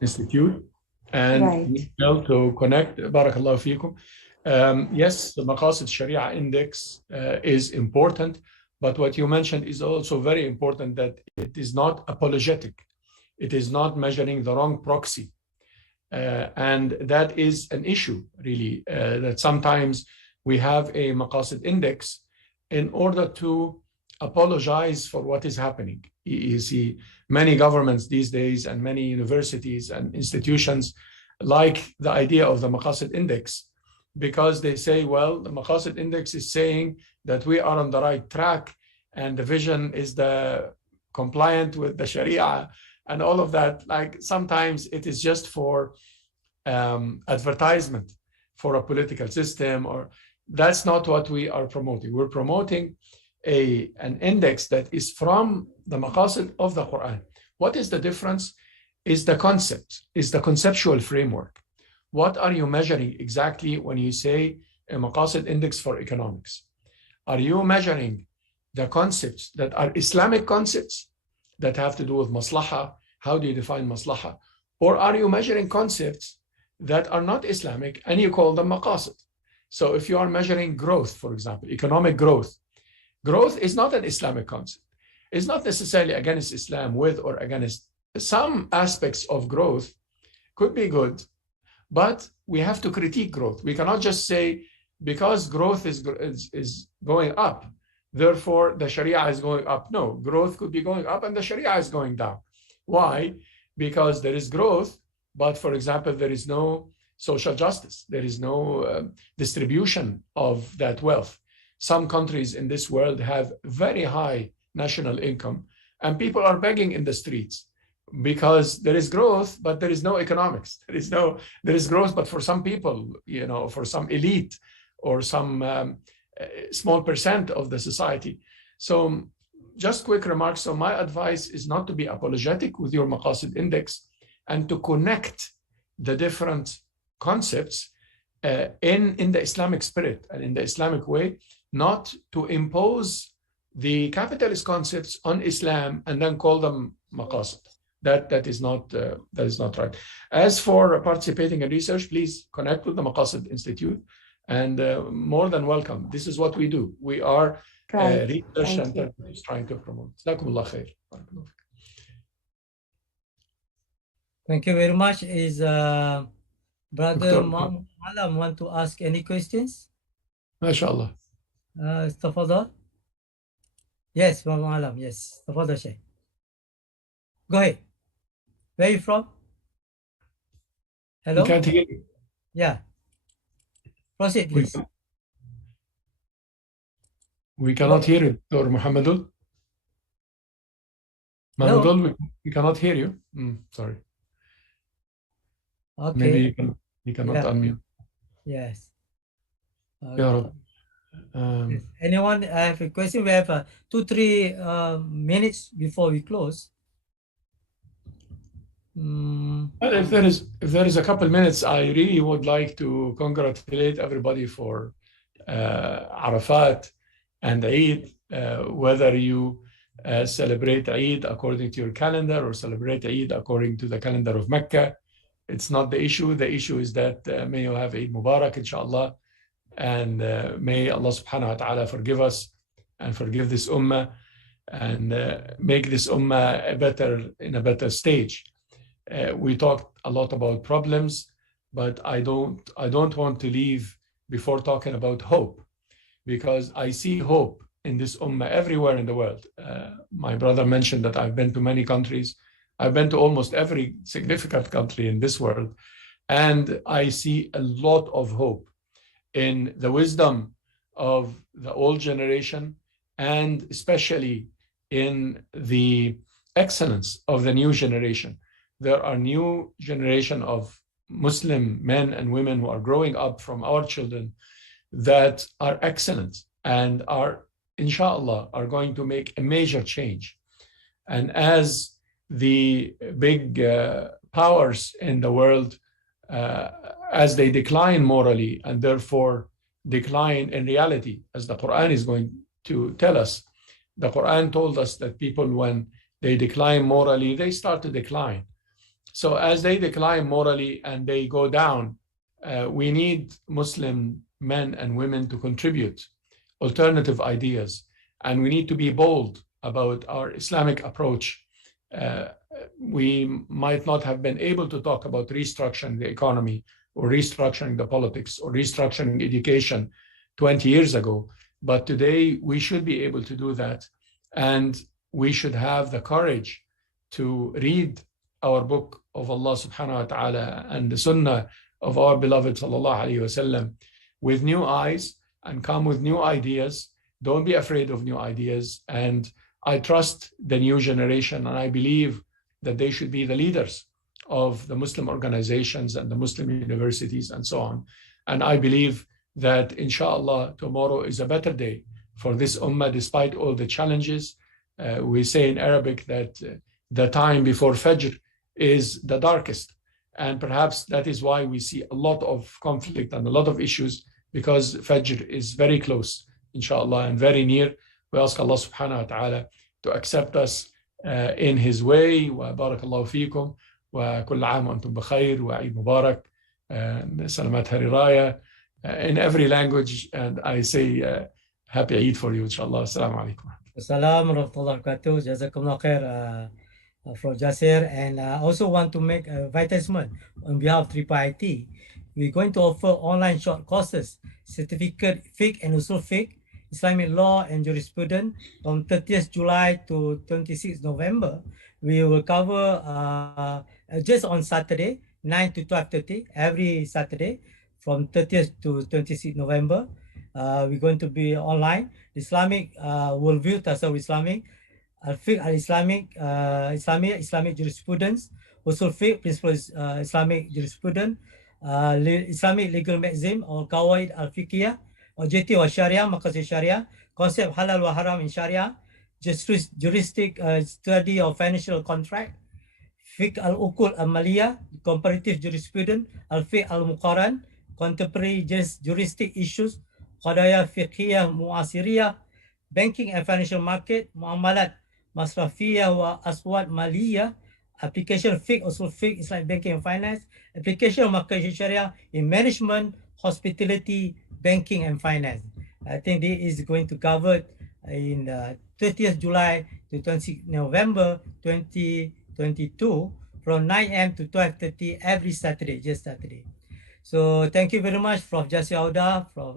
Institute and to connect. Barakallahu feekum. Yes, the Maqasid Sharia Index is important, but what you mentioned is also very important, that it is not apologetic. It is not measuring the wrong proxy. And that is an issue, really, that sometimes we have a Maqasid Index in order to apologize for what is happening. You see, many governments these days and many universities and institutions like the idea of the Maqasid Index, because they say, well, the Maqasid Index is saying that we are on the right track and the vision is compliant with the Sharia and all of that. Like, sometimes it is just for advertisement for a political system, or that's not what we are promoting. We're promoting an index that is from the Maqasid of the Quran. What is the difference? Is the concept, is the conceptual framework. What are you measuring exactly when you say a Maqasid index for economics? Are you measuring the concepts that are Islamic concepts that have to do with maslaha? How do you define maslaha? Or are you measuring concepts that are not Islamic and you call them Maqasid? So if you are measuring growth, for example, economic growth, growth is not an Islamic concept. It's not necessarily against Islam, with or against. Some aspects of growth could be good, but we have to critique growth. We cannot just say, because growth is going up, therefore the Sharia is going up. No, growth could be going up and the Sharia is going down. Why? Because there is growth, but for example, there is no social justice. There is no distribution of that wealth. Some countries in this world have very high national income and people are begging in the streets because there is growth, but there is no economics. There is growth, but for some people, you know, for some elite or some small percent of the society. So just quick remarks. So my advice is not to be apologetic with your Maqasid index and to connect the different concepts in the Islamic spirit and in the Islamic way, not to impose the capitalist concepts on Islam and then call them Maqasid. That is not right. As for participating in research, please connect with the Maqasid Institute, and more than welcome. This is what we do. We are research center trying to promote. Jazakumullah khair. Thank you very much. Is Brother Malam want to ask any questions? MashaAllah. Tafadhal. Yes, Malam. Yes, Tafadhal Sheikh. Go ahead. Where are you from? Hello? We can't hear you. Yeah. Proceed, please. We cannot hear you, Dr. Mohammad. Mohammad, we cannot hear you. Sorry. Okay. Maybe you cannot unmute. Yes. Okay. Yes. Anyone have a question? We have 2-3 minutes before we close. If there is a couple minutes, I really would like to congratulate everybody for Arafat and Eid, whether you celebrate Eid according to your calendar or celebrate Eid according to the calendar of Mecca. It's not the issue. The issue is that may you have Eid Mubarak, inshallah, and may Allah subhanahu wa ta'ala forgive us and forgive this ummah and make this ummah in a better stage. We talked a lot about problems, but I don't want to leave before talking about hope, because I see hope in this ummah everywhere in the world. My brother mentioned that I've been to many countries. I've been to almost every significant country in this world, and I see a lot of hope in the wisdom of the old generation, and especially in the excellence of the new generation. There are new generation of Muslim men and women who are growing up from our children that are excellent and are, inshallah, are going to make a major change. And as the big powers in the world, as they decline morally and therefore decline in reality, as the Quran is going to tell us, the Quran told us that people, when they decline morally, they start to decline. So as they decline morally and they go down, we need Muslim men and women to contribute alternative ideas. And we need to be bold about our Islamic approach. We might not have been able to talk about restructuring the economy or restructuring the politics or restructuring education 20 years ago. But today we should be able to do that. And we should have the courage to read our book of Allah subhanahu wa ta'ala and the sunnah of our beloved sallallahu alayhi wa sallam with new eyes and come with new ideas. Don't be afraid of new ideas. And I trust the new generation, and I believe that they should be the leaders of the Muslim organizations and the Muslim universities and so on. And I believe that inshallah tomorrow is a better day for this ummah despite all the challenges. We say in Arabic that the time before Fajr is the darkest, and perhaps that is why we see a lot of conflict and a lot of issues, because Fajr is very close, inshallah, and very near. We ask Allah subhanahu wa ta'ala to accept us in His way. Wa barakallahu feekum, wa kull aam wa antum bikhair, wa Eid Mubarak, Salamat Hari Raya, in every language. And I say happy Eid for you, inshallah. Assalamu alaikum. Assalamu warahmatullahi wabarakatuh. Jazakumullah khair, Prof. Jasser. And I also want to make a advertisement on behalf of IIIT. We're going to offer online short courses, certificate Fiqh and Usul Fiqh, Islamic Law and Jurisprudence from 30th July to 26th November. We will cover just on Saturday, 9 to 12:30, every Saturday from 30th to 26th November. We're going to be online. Islamic worldview, Tasawwuf Islamic, Al-Fiqh al-Islamic, Islamic jurisprudence, Usul Fiqh, principles Islamic jurisprudence, Islamic legal maxim or Qawaid al-Fiqhiyah, Objective wa Sharia, Maqasid Sharia, concept halal wa haram in Sharia, juristic study of financial contract, Fiqh al-Uqul al-Maliyah, comparative jurisprudence, Al-Fiqh al-Muqaran, contemporary juristic issues, Qadaya Fiqhiyah Muasiriyah, banking and financial market, Muamalat Masrafiyah wa Aswad Maliyah, application Fiqh, Usul Fiqh, Islamic banking and finance, application of Maqasid Sharia in management, hospitality, banking and finance. I think this is going to cover in 30th July to 20 November 2022 from 9 a.m. to 12:30 every Saturday, just Saturday. So thank you very much, Prof. Jasser Auda, Prof.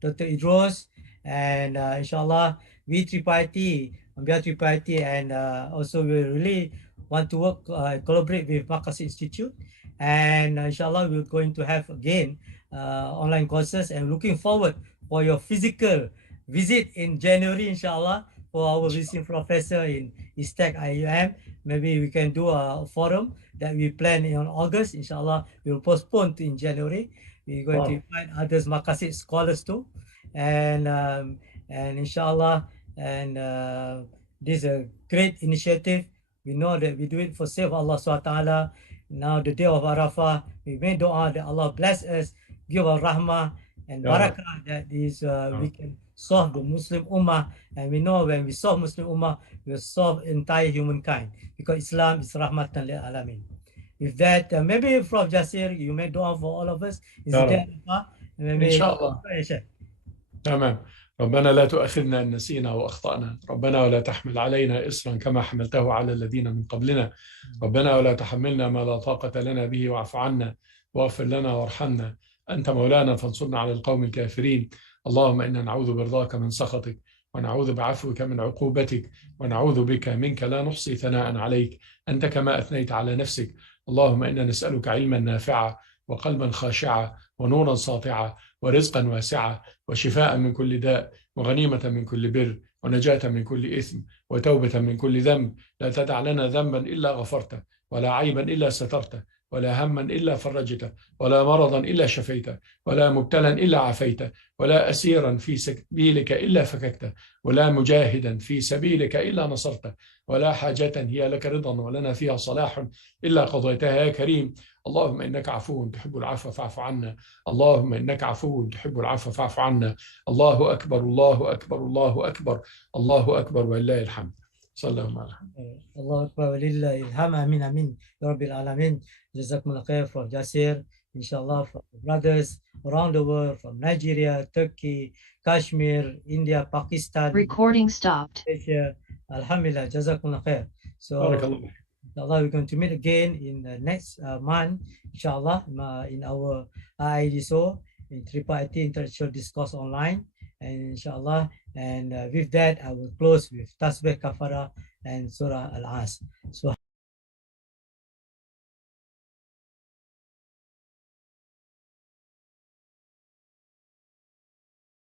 Dr. Idros, and inshallah, we IIIT, on behalf of IIIT, and also we really want to work, collaborate with Makassar Institute, and inshallah, we're going to have again online courses, and looking forward for your physical visit in January, inshallah, for our visiting professor in ISTEC IIUM. Maybe we can do a forum that we plan in August, inshallah. We'll postpone to in January. We're going to invite others Maqasid scholars too, and inshallah, and this is a great initiative. We know that we do it for sake of Allah SWT. Now the day of Arafah, we make dua that Allah bless us, give our rahmah and barakah, that is we can solve the Muslim Ummah. And we know when we solve Muslim Ummah, we solve entire humankind, because Islam is rahmatan lil alamin. With that, maybe Prof. Jasser, you may dua for all of us. Is there maybe inshallah. تمام. ربنا لا تؤاخذنا إن نسينا وأخطأنا، ربنا ولا تحمل علينا إصرا كما حملته على الذين من قبلنا، ربنا ولا تحملنا ما لا طاقة لنا به واعف عنا واغفر لنا وارحمنا، أنت مولانا فانصرنا على القوم الكافرين. اللهم إنا نعوذ برضاك من سخطك، ونعوذ بعفوك من عقوبتك، ونعوذ بك منك لا نحصي ثناء عليك أنت كما أثنيت على نفسك. اللهم إنا نسألك علما نافعا وقلبا خاشعا ونورا ساطعا ورزقا واسعا وشفاء من كل داء وغنيمة من كل بر ونجاة من كل إثم وتوبة من كل ذنب. لا تدع لنا ذنبا إلا غفرته، ولا عيبا إلا سترته، ولا هما إلا فرجته، ولا مرضا إلا شفيته، ولا مبتلا إلا عافيته، ولا أسيرا في سبيلك إلا فككته، ولا مجاهدا في سبيلك إلا نصرته، ولا حاجة هي لك رضا ولنا فيها صلاح إلا قضيتها يا كريم. اللهم إنك عفو تحب العفو فاعف عنا، اللهم إنك عفو تحب العفو فاعف عنا. الله أكبر الله أكبر الله أكبر الله أكبر ولله الحمد. صلى الله عليه وسلم. الله أكبر ولله الحمد. Amin, amin. Ya Rabbil Alamin. Jazakumullah khair, Prof. Jasser. Inshallah, from brothers around the world, from Nigeria, Turkey, Kashmir, India, Pakistan. Recording stopped. Asia. Alhamdulillah, Jazakumullah khair. So, inshallah, we're going to meet again in the next month, inshallah, in our IIDS, in IIIT Intellectual Discourse Online, and inshallah, and with that, I will close with Tasbih Kafara and Surah Al-As. So